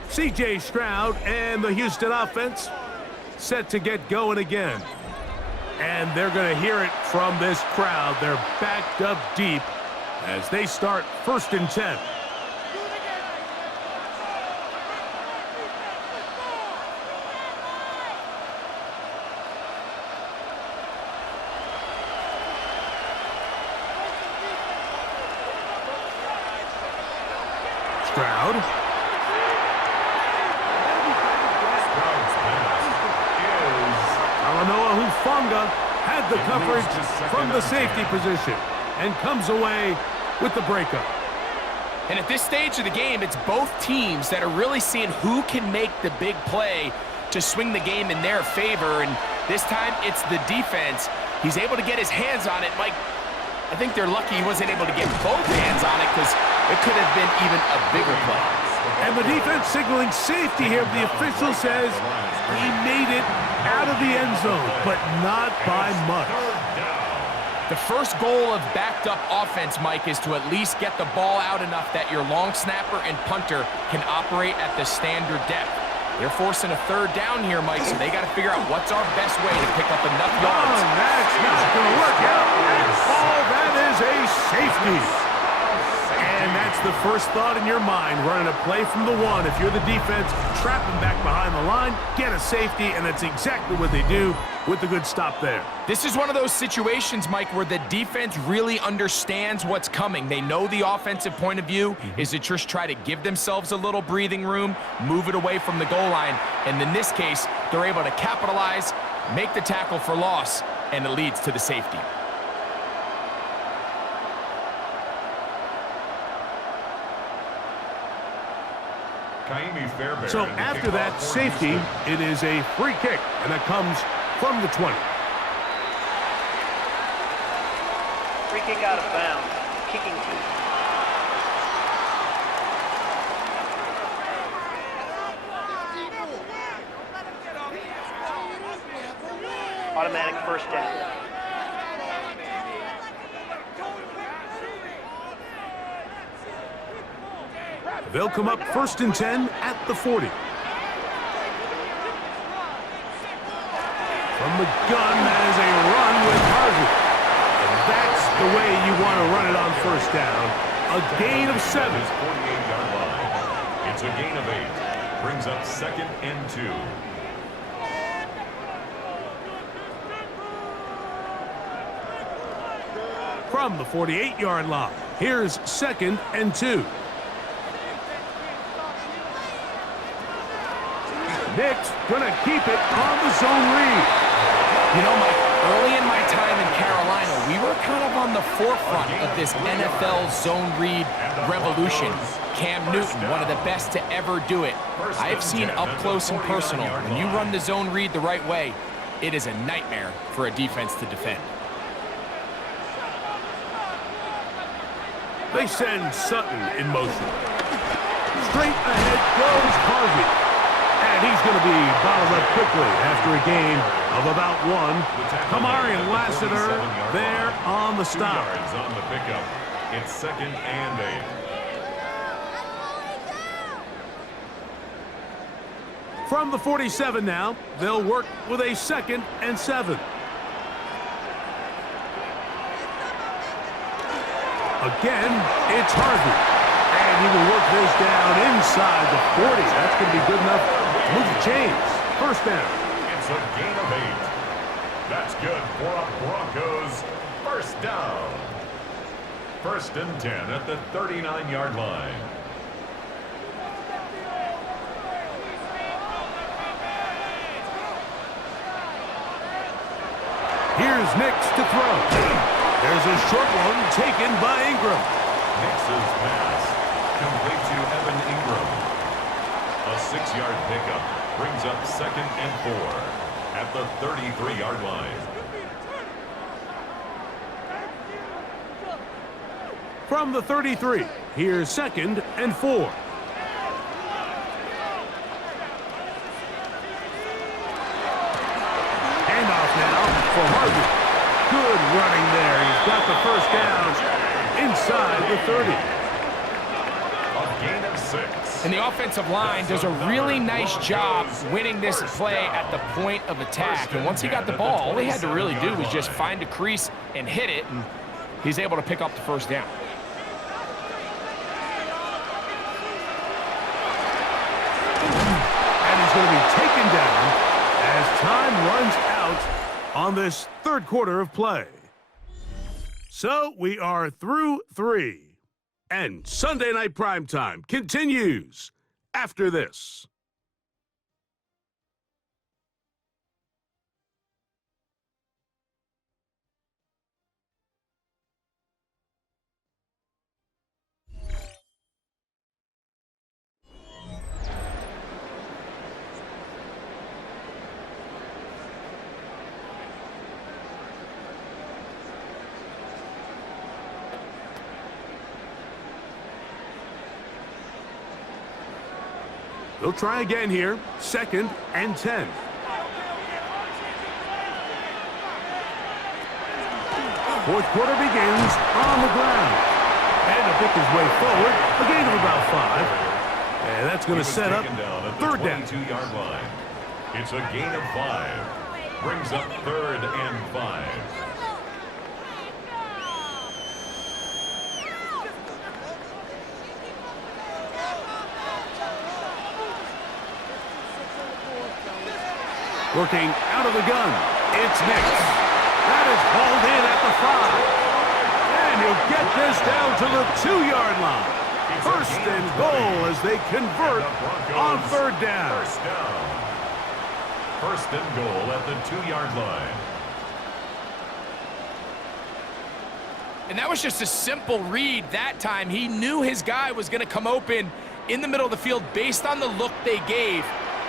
C.J. Stroud and the Houston offense set to get going again. And they're going to hear it from this crowd. They're backed up deep as they start 1st and 10. Stroud. Stroud's pass is Talanoa Hufanga had the coverage from the safety position and comes away with the breakup. And at this stage of the game, it's both teams that are really seeing who can make the big play to swing the game in their favor. And this time, it's the defense. He's able to get his hands on it. Mike, I think they're lucky he wasn't able to get both hands on it because it could have been even a bigger play. And the defense signaling safety here. The official says he made it out of the end zone, but not by much. The first goal of backed-up offense, Mike, is to at least get the ball out enough that your long snapper and punter can operate at the standard depth. They're forcing a third down here, Mike, so they got to figure out what's our best way to pick up enough yards. That's not going to work out. That's all. That is a safety. And that's the first thought in your mind, running a play from the one. If you're the defense, trap them back behind the line, get a safety, and that's exactly what they do with the good stop there. This is one of those situations, Mike, where the defense really understands what's coming. They know the offensive point of view is to just try to give themselves a little breathing room, move it away from the goal line, and in this case, they're able to capitalize, make the tackle for loss, and it leads to the safety. So after that safety, it is a free kick, and it comes from the 20. Free kick out of bounds. Kicking team. Automatic first down. They'll come up 1st and 10 at the 40. From the gun, that is a run with Harvey. And that's the way you want to run it on first down. A gain of 7. 48-yard line. It's a gain of 8. Brings up 2nd and 2. From the 48-yard line, here's 2nd and 2. Nick's gonna keep it on the zone read. You know, Mike, early in my time in Carolina, we were kind of on the forefront of this NFL zone read revolution. Cam Newton, one of the best to ever do it. I have seen up close and personal, when you run the zone read the right way, it is a nightmare for a defense to defend. They send Sutton in motion. Straight ahead goes Harvey. And he's going to be bottled up quickly after a gain of about 1. Kamari and Lassiter there on the stop. Yards on the pickup. It's 2nd and 8. From the 47 now, they'll work with a 2nd and 7. Again, it's Harvey. And he will work this down inside the 40. That's going to be good enough to move the chains. First down. It's a gain of 8. That's good for a Broncos first down. 1st and 10 at the 39-yard line. Here's Nix to throw. There's a short one taken by Ingram. Nix's pass complete to Evan Ingram. A 6-yard pickup brings up 2nd and 4 at the 33-yard line. From the 33, here's 2nd and 4. Handoff now for Harvey. Good running there. He's got the first down inside the 30. A gain of 6. And the offensive line does a really nice job winning this play at the point of attack. And once he got the ball, all he had to really do was just find a crease and hit it, and he's able to pick up the first down. And he's going to be taken down as time runs out on this third quarter of play. So we are through 3. And Sunday Night Primetime continues after this. They'll try again here. 2nd and 10. Fourth quarter begins on the ground. And to pick his way forward, a gain of about 5. And that's going to set up third down. 22-yard line. It's a gain of 5. Brings up 3rd and 5. Working out of the gun. It's Nix. That is hauled in at the 5. And he'll get this down to the 2-yard line. First and goal as they convert on third down. First and goal at the 2-yard line. And that was just a simple read that time. He knew his guy was going to come open in the middle of the field based on the look they gave.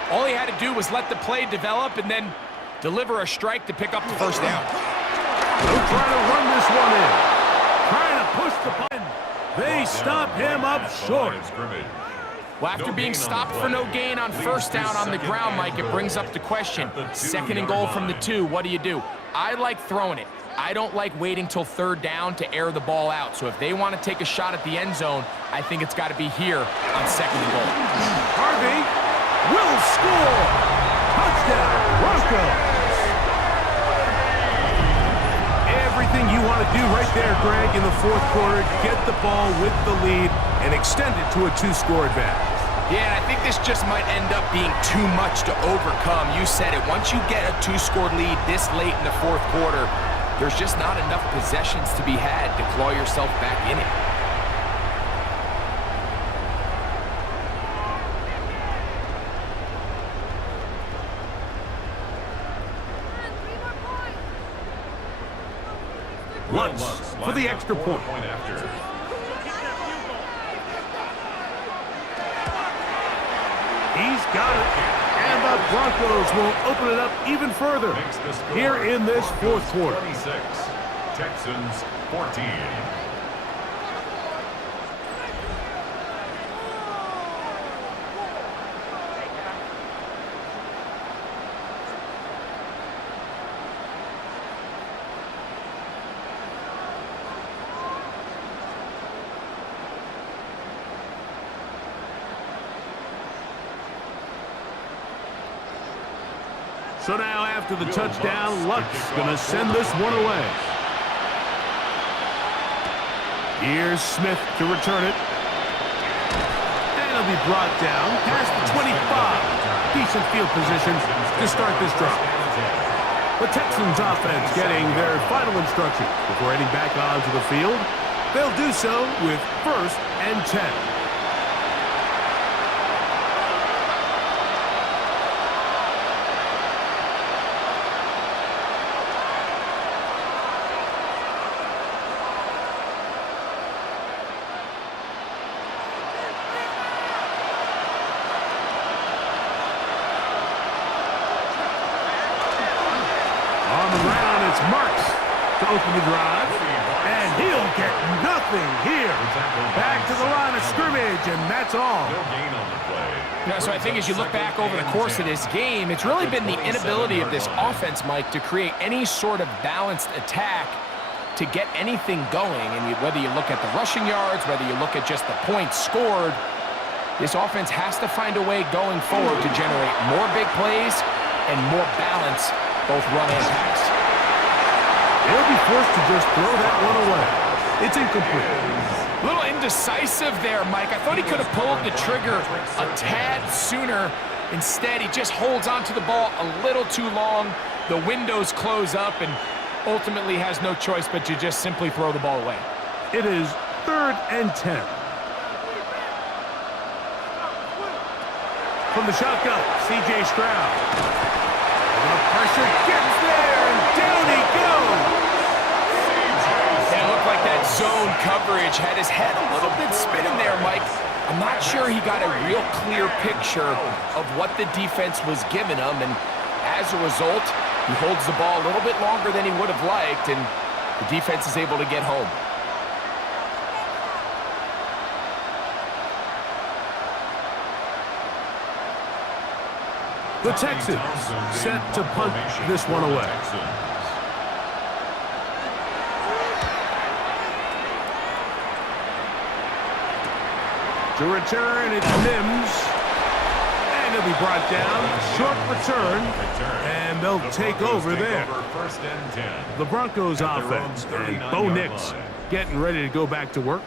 All he had to do was let the play develop and then deliver a strike to pick up the first down. They'll try to run this one in. Trying to push the button. They stop him up short. Well, after being stopped for no gain on first down on the ground, Mike, it brings up the question. 2nd and goal from the 2, what do? I like throwing it. I don't like waiting till third down to air the ball out. So if they want to take a shot at the end zone, I think it's got to be here on 2nd and goal. Harvey will score. Touchdown, Broncos. Everything you want to do right there, Greg, in the fourth quarter, get the ball with the lead and extend it to a 2-score advantage. Yeah, and I think this just might end up being too much to overcome. You said it. Once you get a 2-score lead this late in the fourth quarter, there's just not enough possessions to be had to claw yourself back in it. Lutz for the extra point. He's got it. And the Broncos will open it up even further here in this fourth quarter. 26, Texans 14. So now after the touchdown, Lutz going to send this one away. Here's Smith to return it. And it'll be brought down past the 25. Decent field position to start this drive. The Texans offense getting their final instructions before heading back onto the field. They'll do so with 1st and 10. Open the drive, and he'll get nothing here. Back to the line of scrimmage, and that's all. So I think as you look back over the course of this game, it's really been the inability of this offense, Mike, to create any sort of balanced attack to get anything going. And whether you look at the rushing yards, whether you look at just the points scored, this offense has to find a way going forward to generate more big plays and more balance, both run and pass. They'll be forced to just throw that one away. It's incomplete. A little indecisive there, Mike. I thought he could have pulled the trigger a tad sooner. Instead, he just holds onto the ball a little too long. The windows close up and ultimately has no choice but to just simply throw the ball away. It is 3rd and 10. From the shotgun, C.J. Stroud. The pressure gets there, and down he goes. And it looked like that zone coverage had his head a little bit spinning there, Mike. I'm not sure he got a real clear picture of what the defense was giving him, and as a result, he holds the ball a little bit longer than he would have liked, and the defense is able to get home. The Texans set to punt this one away. To return, it's Mims. And he'll be brought down. Short return. And they'll take over there. First and 10. The Broncos offense and Bo Nix getting ready to go back to work.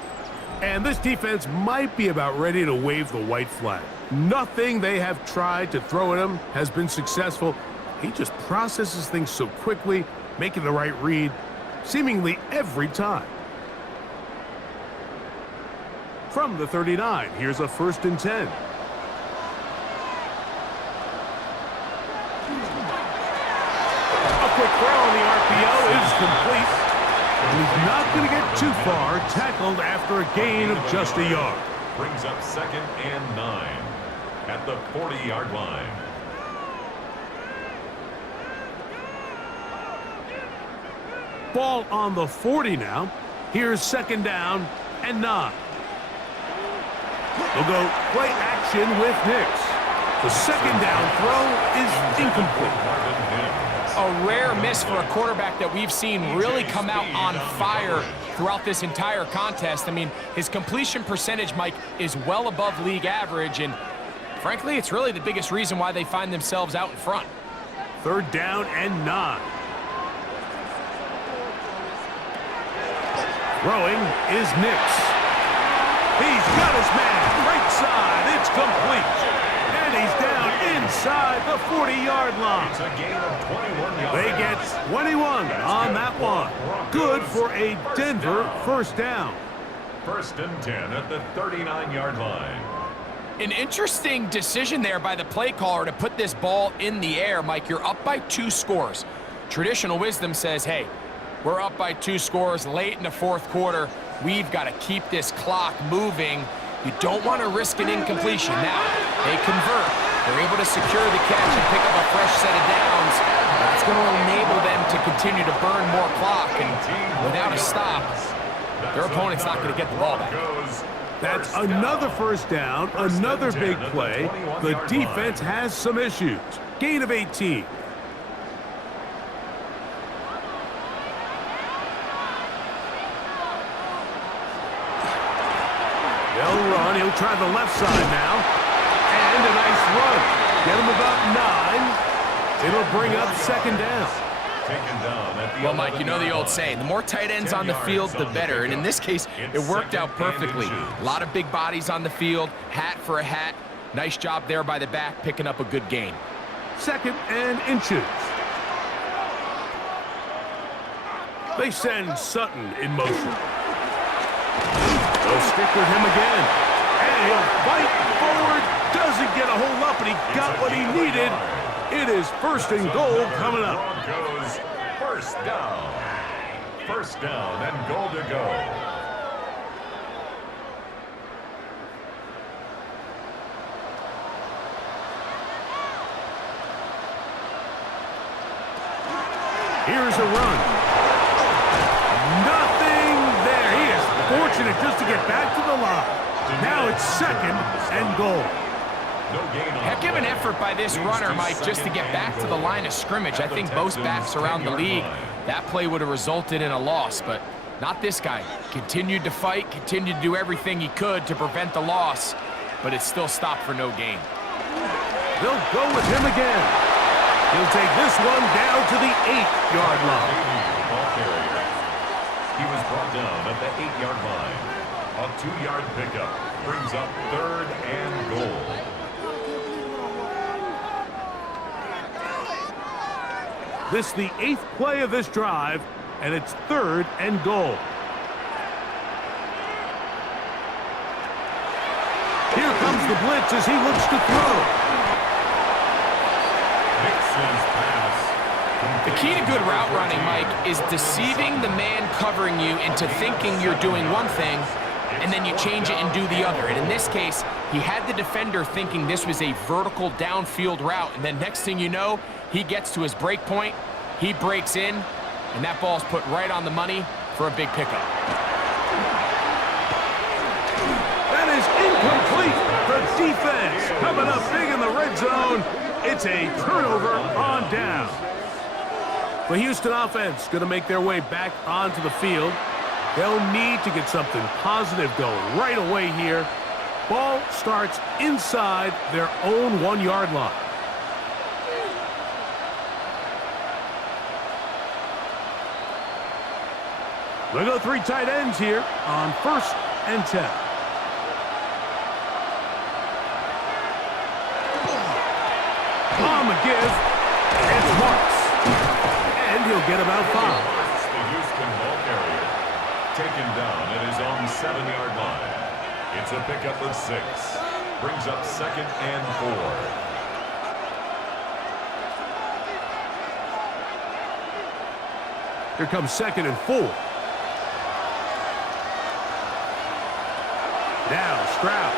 And this defense might be about ready to wave the white flag. Nothing they have tried to throw at him has been successful. He just processes things so quickly, making the right read seemingly every time. From the 39, here's a 1st and 10. A quick throw on the RPO is complete. He's not going to get too far, tackled after a gain of just a yard. Brings up 2nd and 9 at the 40-yard line. Ball on the 40 now. Here's 2nd down and 9. They'll go play action with Nix. The 2nd down throw is incomplete. A rare miss for a quarterback that we've seen really come out on fire throughout this entire contest. I mean, his completion percentage, Mike, is well above league average, and frankly, it's really the biggest reason why they find themselves out in front. 3rd down and 9. Throwing is Nix. He's got his man. Right side. It's complete. And he's down inside the 40-yard line. It's a gain of 21 yards. They get 21 on that one. Good for a Denver 1st down. 1st and 10 at the 39-yard line. An interesting decision there by the play caller to put this ball in the air. Mike, you're up by 2 scores. Traditional wisdom says, hey, we're up by 2 scores late in the 4th quarter. We've got to keep this clock moving. You don't want to risk an incompletion. Now, they convert. They're able to secure the catch and pick up a fresh set of downs. That's going to enable them to continue to burn more clock. And without a stop, their opponent's not going to get the ball back. That's another 1st down, another big play. The defense has some issues. Gain of 18. They'll run. He'll try the left side now. And a nice run. Get him about 9. It'll bring up 2nd down. Well, Mike, you know the old saying, the more tight ends on the field, the better. And in this case, it worked out perfectly. A lot of big bodies on the field, hat for a hat. Nice job there by the back, picking up a good gain. 2nd and inches. They send Sutton in motion. They'll stick with him again. And he'll fight forward. Doesn't get a hold up, and he got what he needed. It is 1st and goal coming up. Broncos, 1st down. 1st down and goal to go. Here's a run. Nothing there. He is fortunate just to get back to the line. Now it's 2nd and goal. Heck of an effort by this runner, Mike, just to get back to the line of scrimmage. I think most backs around the league, that play would have resulted in a loss, but not this guy. Continued to fight, continued to do everything he could to prevent the loss, but it still stopped for no gain. They'll go with him again. He'll take this one down to the 8-yard line. He was brought down at the 8-yard line. A 2-yard pickup brings up 3rd and goal. This is the 8th play of this drive, and it's 3rd and goal. the blitz as he looks to throw. Mixes pass. The key to good route running, Mike, is deceiving the man covering you into thinking you're doing one thing, and then you change it and do the other. And in this case, he had the defender thinking this was a vertical downfield route, and then next thing you know, he gets to his break point, he breaks in, and that ball's put right on the money for a big pickup. That is incomplete. The defense coming up big in the red zone. It's a turnover on down. The Houston offense going to make their way back onto the field. They'll need to get something positive going right away here. Ball starts inside their own 1-yard line. They'll go 3 tight ends here on 1st and 10. On the give, it's Marks. And he'll get about 5. The Houston ball carrier taken down at his own 7-yard line. It's a pickup of 6. Brings up 2nd and 4. Here comes 2nd and 4. Now Stroud.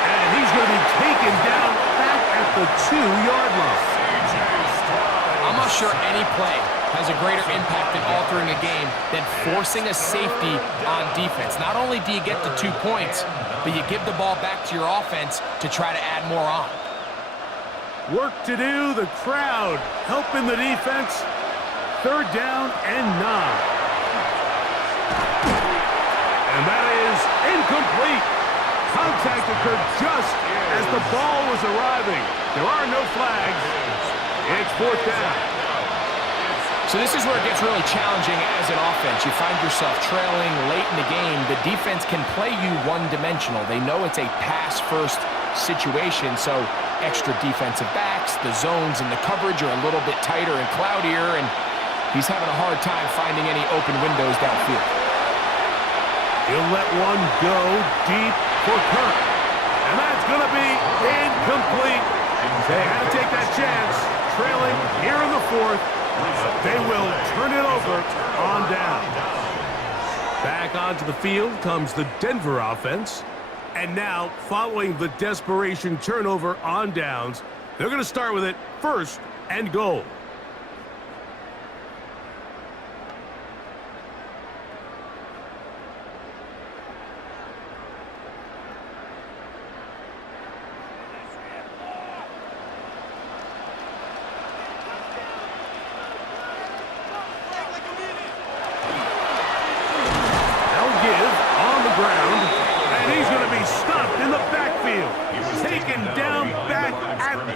And he's going to be taken down back at the 2-yard line. I'm not sure any play has a greater impact in altering a game than forcing a safety on defense. Not only do you get the 2 points, but you give the ball back to your offense to try to add more on. Work to do. The crowd helping the defense. 3rd down and 9. And that is incomplete. Contact occurred just as the ball was arriving. There are no flags. It's 4th down. So this is where it gets really challenging as an offense. You find yourself trailing late in the game. The defense can play you one-dimensional. They know it's a pass-first situation, so extra defensive backs, the zones and the coverage are a little bit tighter and cloudier, and he's having a hard time finding any open windows downfield. He'll let one go deep for Kirk. And that's going to be incomplete. They had to take that chance, trailing here in the 4th. They will turn it over on down. Back onto the field comes the Denver offense. And now, following the desperation turnover on downs, they're going to start with it 1st and goal.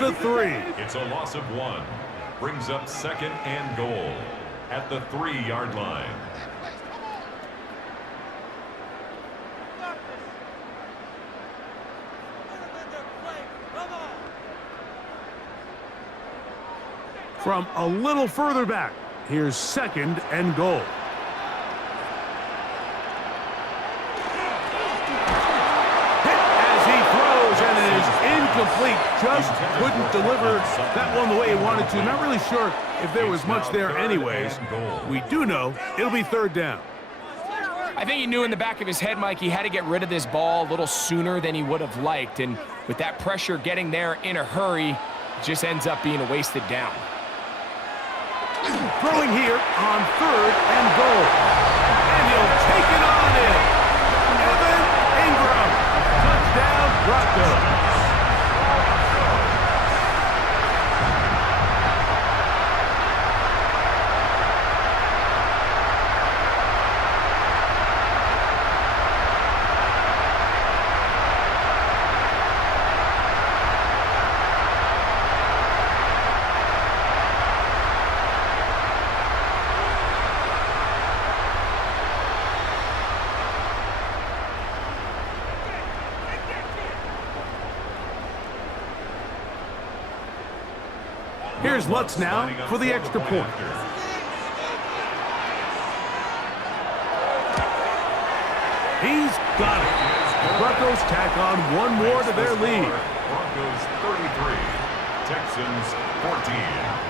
The 3. It's a loss of 1. Brings up 2nd and goal at the 3-yard line. From a little further back, here's 2nd and goal. Incomplete, just couldn't deliver that one the way he wanted to. Not really sure if there was much there anyways. We do know it'll be 3rd down. I think he knew in the back of his head, Mike, he had to get rid of this ball a little sooner than he would have liked. And with that pressure getting there in a hurry, it just ends up being a wasted down. Throwing here on 3rd and goal. And he'll take it on in. Evan Ingram. Touchdown, Broncos. Here's Lutz now for the extra point. He's got it. Broncos tack on one more to their lead. Broncos 33, Texans 14.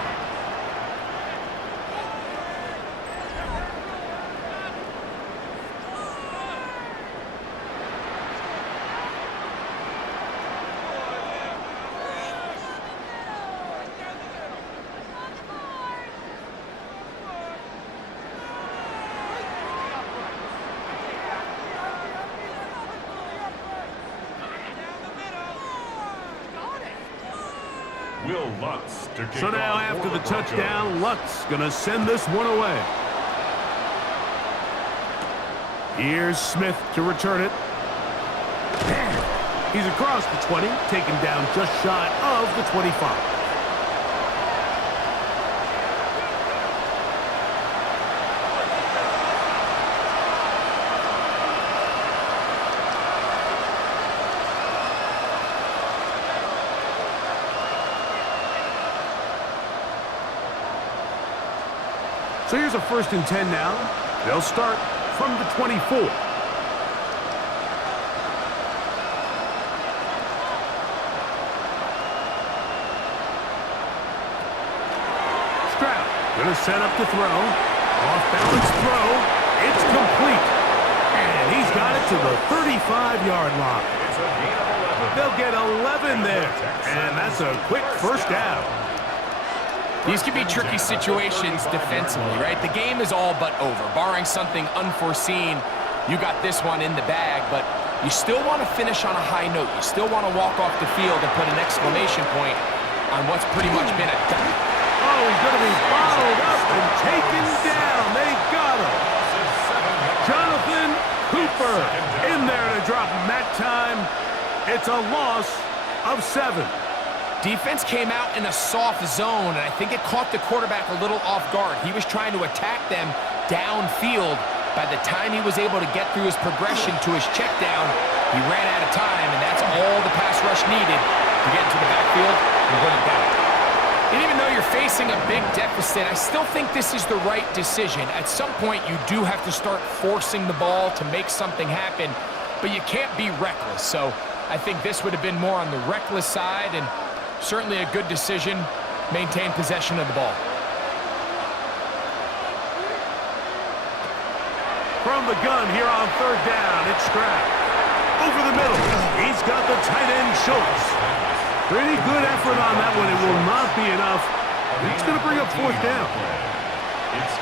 So now after the touchdown, Luck's going to send this one away. Here's Smith to return it. He's across the 20, taken down just shy of the 25. So here's a 1st and 10 now. They'll start from the 24. Stroud gonna set up to throw. Off balance throw. It's complete. And he's got it to the 35-yard line. They'll get 11 there. And that's a quick 1st down. These can be tricky situations defensively, right? The game is all but over. Barring something unforeseen, you got this one in the bag, but you still want to finish on a high note. You still want to walk off the field and put an exclamation point on what's pretty much been a... Oh, he's going to be followed up and taken down. They got him. Jonathan Cooper in there to drop him that time. It's a loss of 7. Defense came out in a soft zone, and I think it caught the quarterback a little off guard. He was trying to attack them downfield. By the time he was able to get through his progression to his check down, he ran out of time, and that's all the pass rush needed to get into the backfield and win it down. And even though you're facing a big deficit, I still think this is the right decision. At some point, you do have to start forcing the ball to make something happen, but you can't be reckless. So I think this would have been more on the reckless side, and certainly a good decision. Maintain possession of the ball. From the gun here on 3rd down, it's Stroud. Over the middle, he's got the tight end Schultz. Pretty good effort on that one. It will not be enough. It's going to bring up 4th down.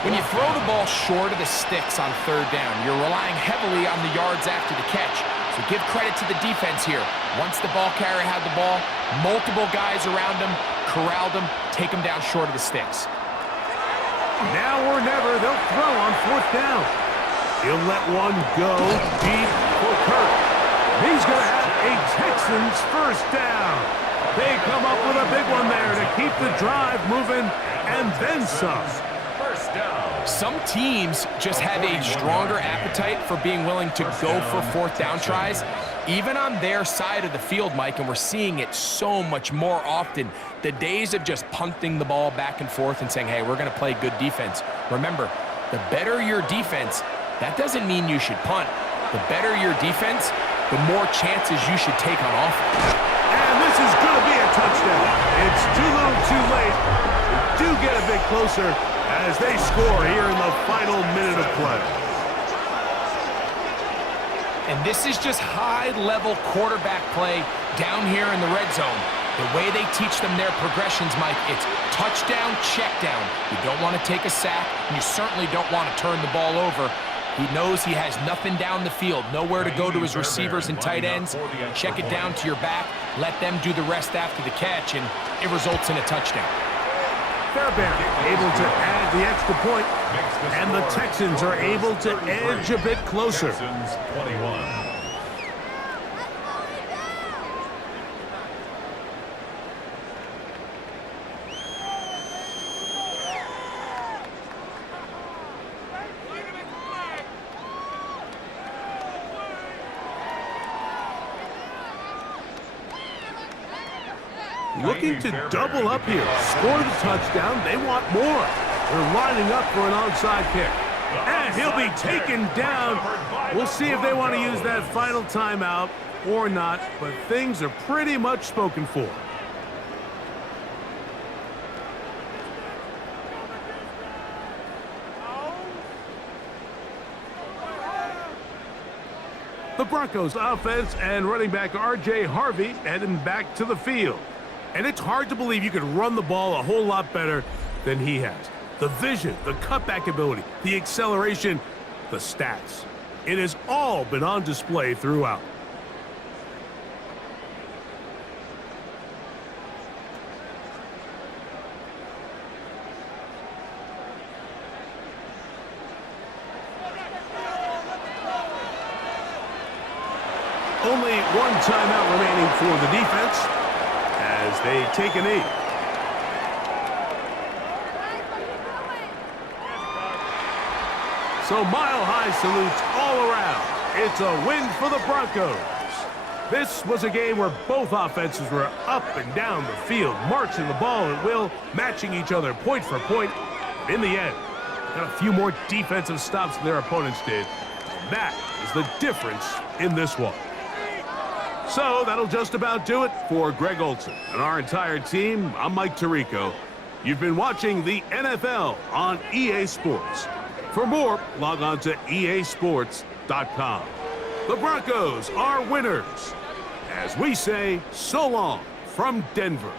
When you throw the ball short of the sticks on 3rd down, you're relying heavily on the yards after the catch. So give credit to the defense here. Once the ball carrier had the ball, multiple guys around him, corralled him, take him down short of the sticks. Now or never, they'll throw on 4th down. He'll let one go deep for Kirk. He's going to have a Texans 1st down. They come up with a big one there to keep the drive moving and then some. Some teams just have a stronger appetite for being willing to go for 4th down tries, even on their side of the field, Mike, and we're seeing it so much more often. The days of just punting the ball back and forth and saying, hey, we're going to play good defense. Remember, the better your defense, that doesn't mean you should punt. The better your defense, the more chances you should take on offense. And this is going to be a touchdown. It's too little too late. Do get a bit closer as they score here in the final minute of play. And this is just high-level quarterback play down here in the red zone. The way they teach them their progressions, Mike, it's touchdown, check down. You don't want to take a sack, and you certainly don't want to turn the ball over. He knows he has nothing down the field, nowhere to go to his receivers and tight ends. Check it down to your back, let them do the rest after the catch, and it results in a touchdown. Fairbairn able to add the extra point, and the Texans are able to edge a bit closer. Texans 21. Looking to double up here, score the touchdown. They want more. They're lining up for an onside kick. And he'll be taken down. We'll see if they want to use that final timeout or not, but things are pretty much spoken for. The Broncos offense and running back R.J. Harvey heading back to the field. And it's hard to believe you could run the ball a whole lot better than he has. The vision, the cutback ability, the acceleration, the stats. It has all been on display throughout. Only one timeout remaining for the defense as they take a knee. So mile-high salutes all around. It's a win for the Broncos. This was a game where both offenses were up and down the field, marching the ball at will, matching each other point for point. In the end, got a few more defensive stops than their opponents did. And that is the difference in this one. So that'll just about do it for Greg Olson and our entire team. I'm Mike Tirico. You've been watching the NFL on EA Sports. For more, log on to easports.com. The Broncos are winners. As we say, so long from Denver.